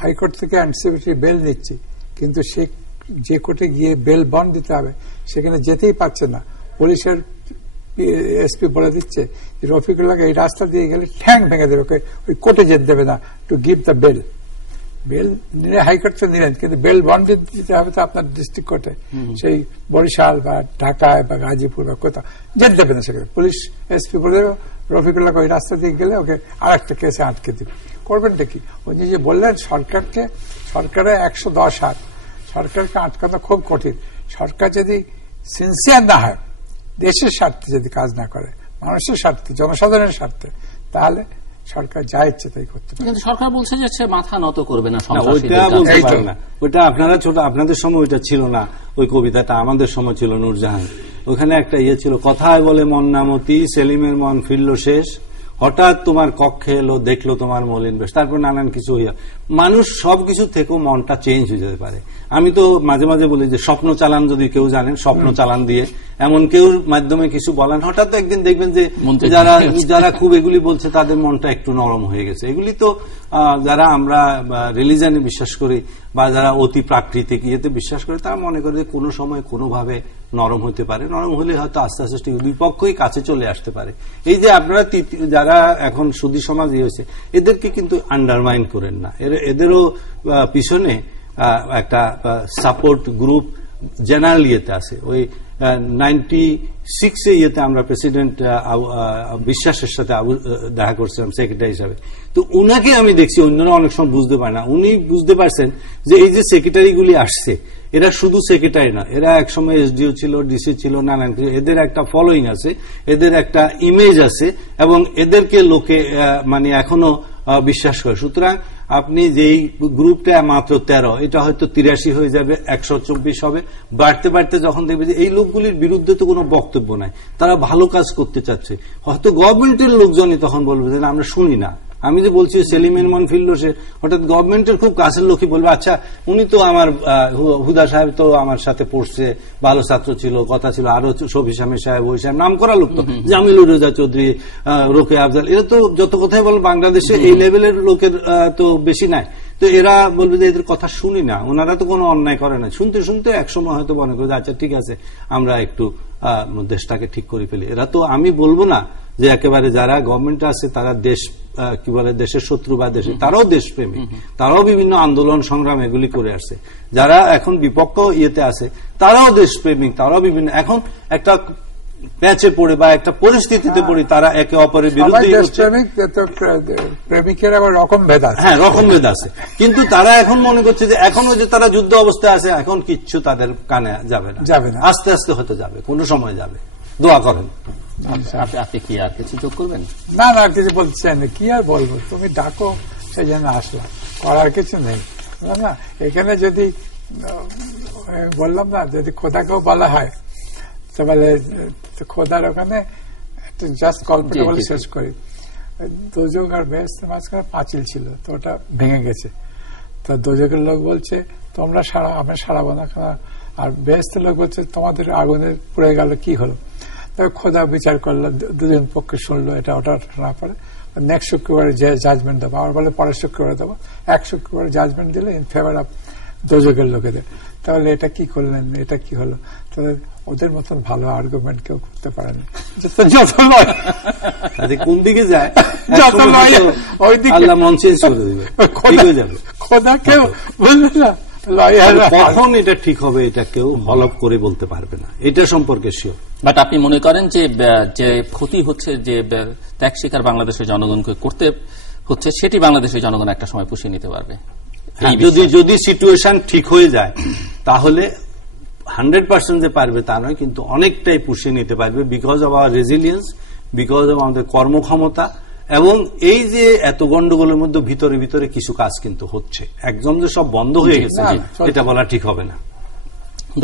হাইকোর্ট থেকে অ্যান্টিসিপেটরি বেল নিচ্ছি, কিন্তু সে যে কোর্টে গিয়ে বেল বন্ড দিতে হবে সেখানে যেতেই পারছে না। পুলিশের এসপি বলে দিচ্ছে যে রফিকুল্লাহকে এই রাস্তা দিয়ে গেলে ঠ্যাং ভেঙে দেবে, ওই কোর্টে যেতে দেবে না, to give the bail. Bail নিলে হাইকোর্ট তো নিলেন, কিন্তু বেল বন্ড দিতে হবে তো আপনার ডিস্ট্রিক্ট কোর্টে, সেই বরিশাল বা ঢাকায় বা গাজীপুর বা কোথাও যেতে দেবে না। সেখানে পুলিশ এসপি বলে রফিকুল্লাহকে ওই রাস্তা দিয়ে গেলে ওকে আর একটা কেসে আটকে দেবে। করবেনটা কি? উনি যে বললেন সরকারকে, সরকারের 110 হাত, সরকারকে আটকানো খুব কঠিন। সরকার যদি সিনসিয়ার না হয়, দেশের স্বার্থে যদি কাজ না করে, মানুষের স্বার্থে, জনসাধারণের স্বার্থে, তাহলে সরকার যা ইচ্ছে তাই করতে পারে। কিন্তু সরকার বলছে যে সে মাথা নত করবে না, ওইটা আপনারা ছোট, আপনাদের সময় ওইটা ছিল না, ওই কবিতাটা আমাদের সময় ছিল নূরজাহান। ওখানে একটা ইয়ে ছিল, কথায় বলে মন নামতি, সেলিমের মন ফিরল শেষ, হঠাৎ তোমার কক্ষে এলো, দেখলো তোমার মলিন বেশ, তারপর নানান কিছু হইয়া। মানুষ সবকিছু থেকেও মনটা চেঞ্জ হয়ে যেতে পারে। আমি তো মাঝে মাঝে বলি যে স্বপ্ন চালান, যদি কেউ জানেন স্বপ্ন চালান দিয়ে এমন কেউ মাধ্যমে কিছু বলেন, হঠাৎ একদিন দেখবেন যে যারা খুব এগুলি বলছে তাদের মনটা একটু নরম হয়ে গেছে। এগুলি তো যারা আমরা রিলিজনে বিশ্বাস করি বা যারা অতি প্রাকৃতিক ইয়েতে বিশ্বাস করে, তারা মনে করে যে কোনো সময় কোনোভাবে নরম হতে পারে। নরম হলে হয়তো আস্তে আস্তে দুই পক্ষই কাছে চলে আসতে পারে। এই যে আপনারা যারা এখন সুধী সমাজ হয়েছে, এদেরকে কিন্তু আন্ডারমাইন করেন না। এদেরও পিছনে একটা সাপোর্ট গ্রুপ জেনারেল ইয়েতে আছে। ওই 96 ইয়েতে আমরা প্রেসিডেন্ট বিশ্বাসের সাথে দেখা করছিলাম সেক্রেটারি হিসাবে, তো উনাকে আমি দেখছি, অন্যরা অনেক সময় বুঝতে পারে না। উনি বুঝতে পারছেন যে এই যে সেক্রেটারিগুলি আসছে, এরা শুধু সেক্রেটারি না, এরা একসময় এসডিও ছিল, ডিসি ছিল, নানান কিছু। এদের একটা ফলোইং আছে, এদের একটা ইমেজ আছে, এবং এদেরকে লোকে মানে এখনো বিশ্বাস করে। সুতরাং আপনি যেই গ্রুপটা মাত্র 13, এটা হয়তো 83 হয়ে যাবে, 124 হবে, বাড়তে বাড়তে যখন দেখবে যে এই লোকগুলির বিরুদ্ধে তো কোনো বক্তব্য নাই, তারা ভালো কাজ করতে চাচ্ছে, হয়তো গভর্নমেন্টের লোকজনই তখন বলবে যে আমরা শুনি না। আমি যে বলছি সেলিমের মন ফিরল সে, হঠাৎ গভর্নমেন্টের খুব কাছের লোকই বলবে আচ্ছা উনি তো আমার হুদা সাহেব তো আমার সাথে পড়ছে, ভালো ছাত্র ছিল, কথা ছিল, আরো শফি শামীম সাহেব, ওই সাহেব, নাম করা লোক তো, জামিলুর রেজা চৌধুরী, রোকে আফজাল, এরা তো যত কথাই বল বাংলাদেশে এই লেভেলের লোকের তো বেশি নাই। তো এরা বলবে যে এদের কথা শুনি না, ওনারা তো কোনো অন্যায় করে না। শুনতে শুনতে একসময় হয়তো মনে করে আচ্ছা ঠিক আছে আমরা একটু দেশটাকে ঠিক করে ফেলি। এরা তো, আমি বলবো না যে একেবারে যারা গভর্নমেন্টে আছে তারা দেশ কি বলে দেশের শত্রু বা দেশে, তারাও দেশপ্রেমিক, তারাও বিভিন্ন আন্দোলন সংগ্রাম এগুলি করে আসছে। যারা এখন বিপক্ষ ইয়েতে আছে তারাও দেশপ্রেমিক, তারাও বিভিন্ন এখন একটা প্যাচে পড়ে বা একটা পরিস্থিতিতে পড়ে তারা একে অপরের বিরুদ্ধে। প্রেমিকের আবার রকম ভেদ আছে, হ্যাঁ রকম ভেদ আছে, কিন্তু তারা এখন মনে করছে যে এখনো যে তারা যুদ্ধ অবস্থায় আছে, এখন কিচ্ছু তাদের কানে যাবে না, আস্তে আস্তে হয়তো যাবে, কোনো সময় যাবে। দোয়া করেন। আপনি কি আর কিছু যোগ করবেন? না না, কিছু বলতে চাই না, কি আর বলবো, তুমি ডাকো সেই জন্য আসলাম, করার কিছু নেই না। এখানে যদি বললাম না, যদি খোদাকেও বলা হয় তো বলে খোদার ওখানে জাস্ট গল্পটা বলে শেষ করি। দোজক আর বেহেশতের মাঝখানে পাঁচিল ছিল, তো ওটা ভেঙে গেছে। তো দোজকের লোক বলছে তোমরা আমি সারাবো না, আর বেহেশতের লোক বলছে তোমাদের আগুনে পুড়ে গেল, কি হলো? তবে খোদা বিচার করলো, দুজন পক্ষে শুনলো, এটা ওটা না পড়ে নেক্সট শুক্রবারে যে জাজমেন্ট দেবো, আবার বলে পরের শুক্রবারে দেবো। এক শুক্রবারে জাজমেন্ট দিলে ইন ফেভার অফ দোজখের লোকেদের। তাহলে এটা কি করলেন, এটা কি হলো? তাহলে ওদের মতন ভালো আর্গুমেন্ট কেউ করতে পারেনি। যত লয় কোন দিকে যায়, যত লয় ওই দিকে আল্লাহ মন চেঞ্জ করে দিবে, খোদা কেউ বুঝলেন না কখন এটা ঠিক হবে এটা কেউ হলফ করে বলতে পারবে না, এটা সম্পর্কে শিওর। বাট আপনি মনে করেন যে ক্ষতি হচ্ছে, যে ত্যাগ শিকার বাংলাদেশের জনগণকে করতে হচ্ছে, সেটি বাংলাদেশের জনগণ একটা সময় পুষিয়ে নিতে পারবে? যদি সিচুয়েশন ঠিক হয়ে যায় তাহলে 100% যে পারবে তা নয়, কিন্তু অনেকটাই পুষিয়ে নিতে পারবে, because of our resilience, because of আমাদের কর্মক্ষমতা। এবং এই যে এত গন্ডগোলের মধ্যে ভিতরে ভিতরে কিছু কাজ কিন্তু হচ্ছে, একদম যে সব বন্ধ হয়ে গেছে এটা বলা ঠিক হবে না।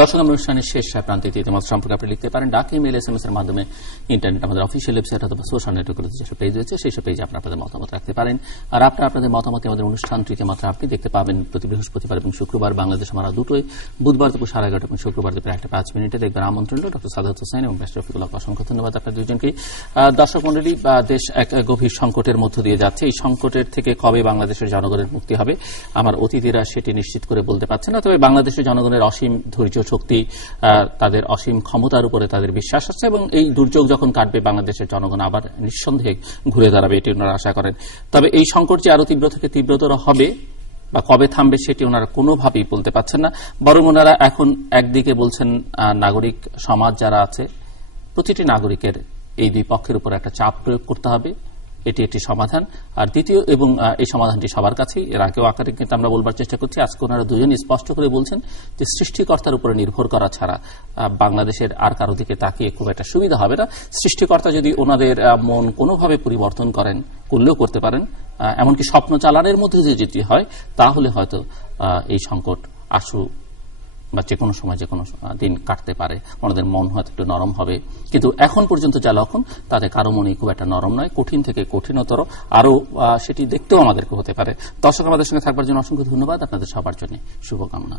দর্শক, অনুষ্ঠানের শেষ প্রান্তে মত সম্পর্কে আপনি লিখতে পারেন ডাক, ইমেল, SMS এর মাধ্যমে, ইন্টারনেট, আমাদের অফিসিয়াল ওয়েবসাইট অথবা সোশ্যাল নেটওয়ার্কে যেসব পেজ রয়েছে সেই সব পেজে আপনাদের মতামত রাখতে পারেন। আর আপনাদের মতামত আমাদের অনুষ্ঠান তৃতীয় মাত্রা আপনি দেখতে পাবেন প্রতি বৃহস্পতিবার এবং শুক্রবার বাংলাদেশ আমরা দুটোই, বুধবার দুপুর 11:30 এবং শুক্রবার দুপুর 1:05 দেখবেন আমন্ত্রণ ডক্টর সাদাত হোসেন এবং ব্যারিস্টার রফিকুল্লাহ। অসংখ্য ধন্যবাদ আপনার দুজনকে। দর্শক মন্ডলী, দেশ এক গভীর সংকটের মধ্য দিয়ে যাচ্ছে। এই সংকটের থেকে কবে বাংলাদেশের জনগণের মুক্তি হবে আমার অতিথিরা সেটি নিশ্চিত করে বলতে পারছে না, তবে বাংলাদেশের জনগণের অসীম ধৈর্য শক্তি, তাদের অসীম ক্ষমতার উপরে তাদের বিশ্বাস আছে এবং এই দুর্যোগ যখন কাটবে বাংলাদেশের জনগণ আবার নিঃসন্দেহে ঘুরে দাঁড়াবে, এটি ওনারা আশা করেন। তবে এই সংকট যে আরো তীব্র থেকে তীব্রতর হবে বা কবে থামবে সেটি ওনারা কোনোভাবেই বলতে পারছেন না। বরং ওনারা এখন একদিকে বলছেন নাগরিক সমাজ যারা আছে প্রতিটি নাগরিকের এই দুই পক্ষের উপর একটা চাপ প্রয়োগ করতে হবে, এটি একটি সমাধান। আর দ্বিতীয়, এবং এই সমাধানটি সবার কাছেই, এর আগেও আকারে কিন্তু আমরা বলবার চেষ্টা করছি, আজকে ওনারা দুজনই স্পষ্ট করে বলছেন যে সৃষ্টিকর্তার উপরে নির্ভর করা ছাড়া বাংলাদেশের আর কারো দিকে তাকিয়ে খুব একটা সুবিধা হবে না। সৃষ্টিকর্তা যদি ওনাদের মন কোনোভাবে পরিবর্তন করলেও করতে পারেন, এমনকি স্বপ্ন চালানোর মধ্যে যেটি হয়, তাহলে হয়তো এই সংকট আসু বা যে কোনো সময় যে কোনো দিন কাটতে পারে, ওনাদের মন হয়তো একটু নরম হবে। কিন্তু এখন পর্যন্ত যা লক্ষণ তাদের কারো মনে খুব একটা নরম নয়, কঠিন থেকে কঠিনতর আরো সেটি দেখতেও আমাদেরকে হতে পারে। দর্শক, আমাদের সঙ্গে থাকবার জন্য অসংখ্য ধন্যবাদ, আপনাদের সবার জন্য শুভকামনা।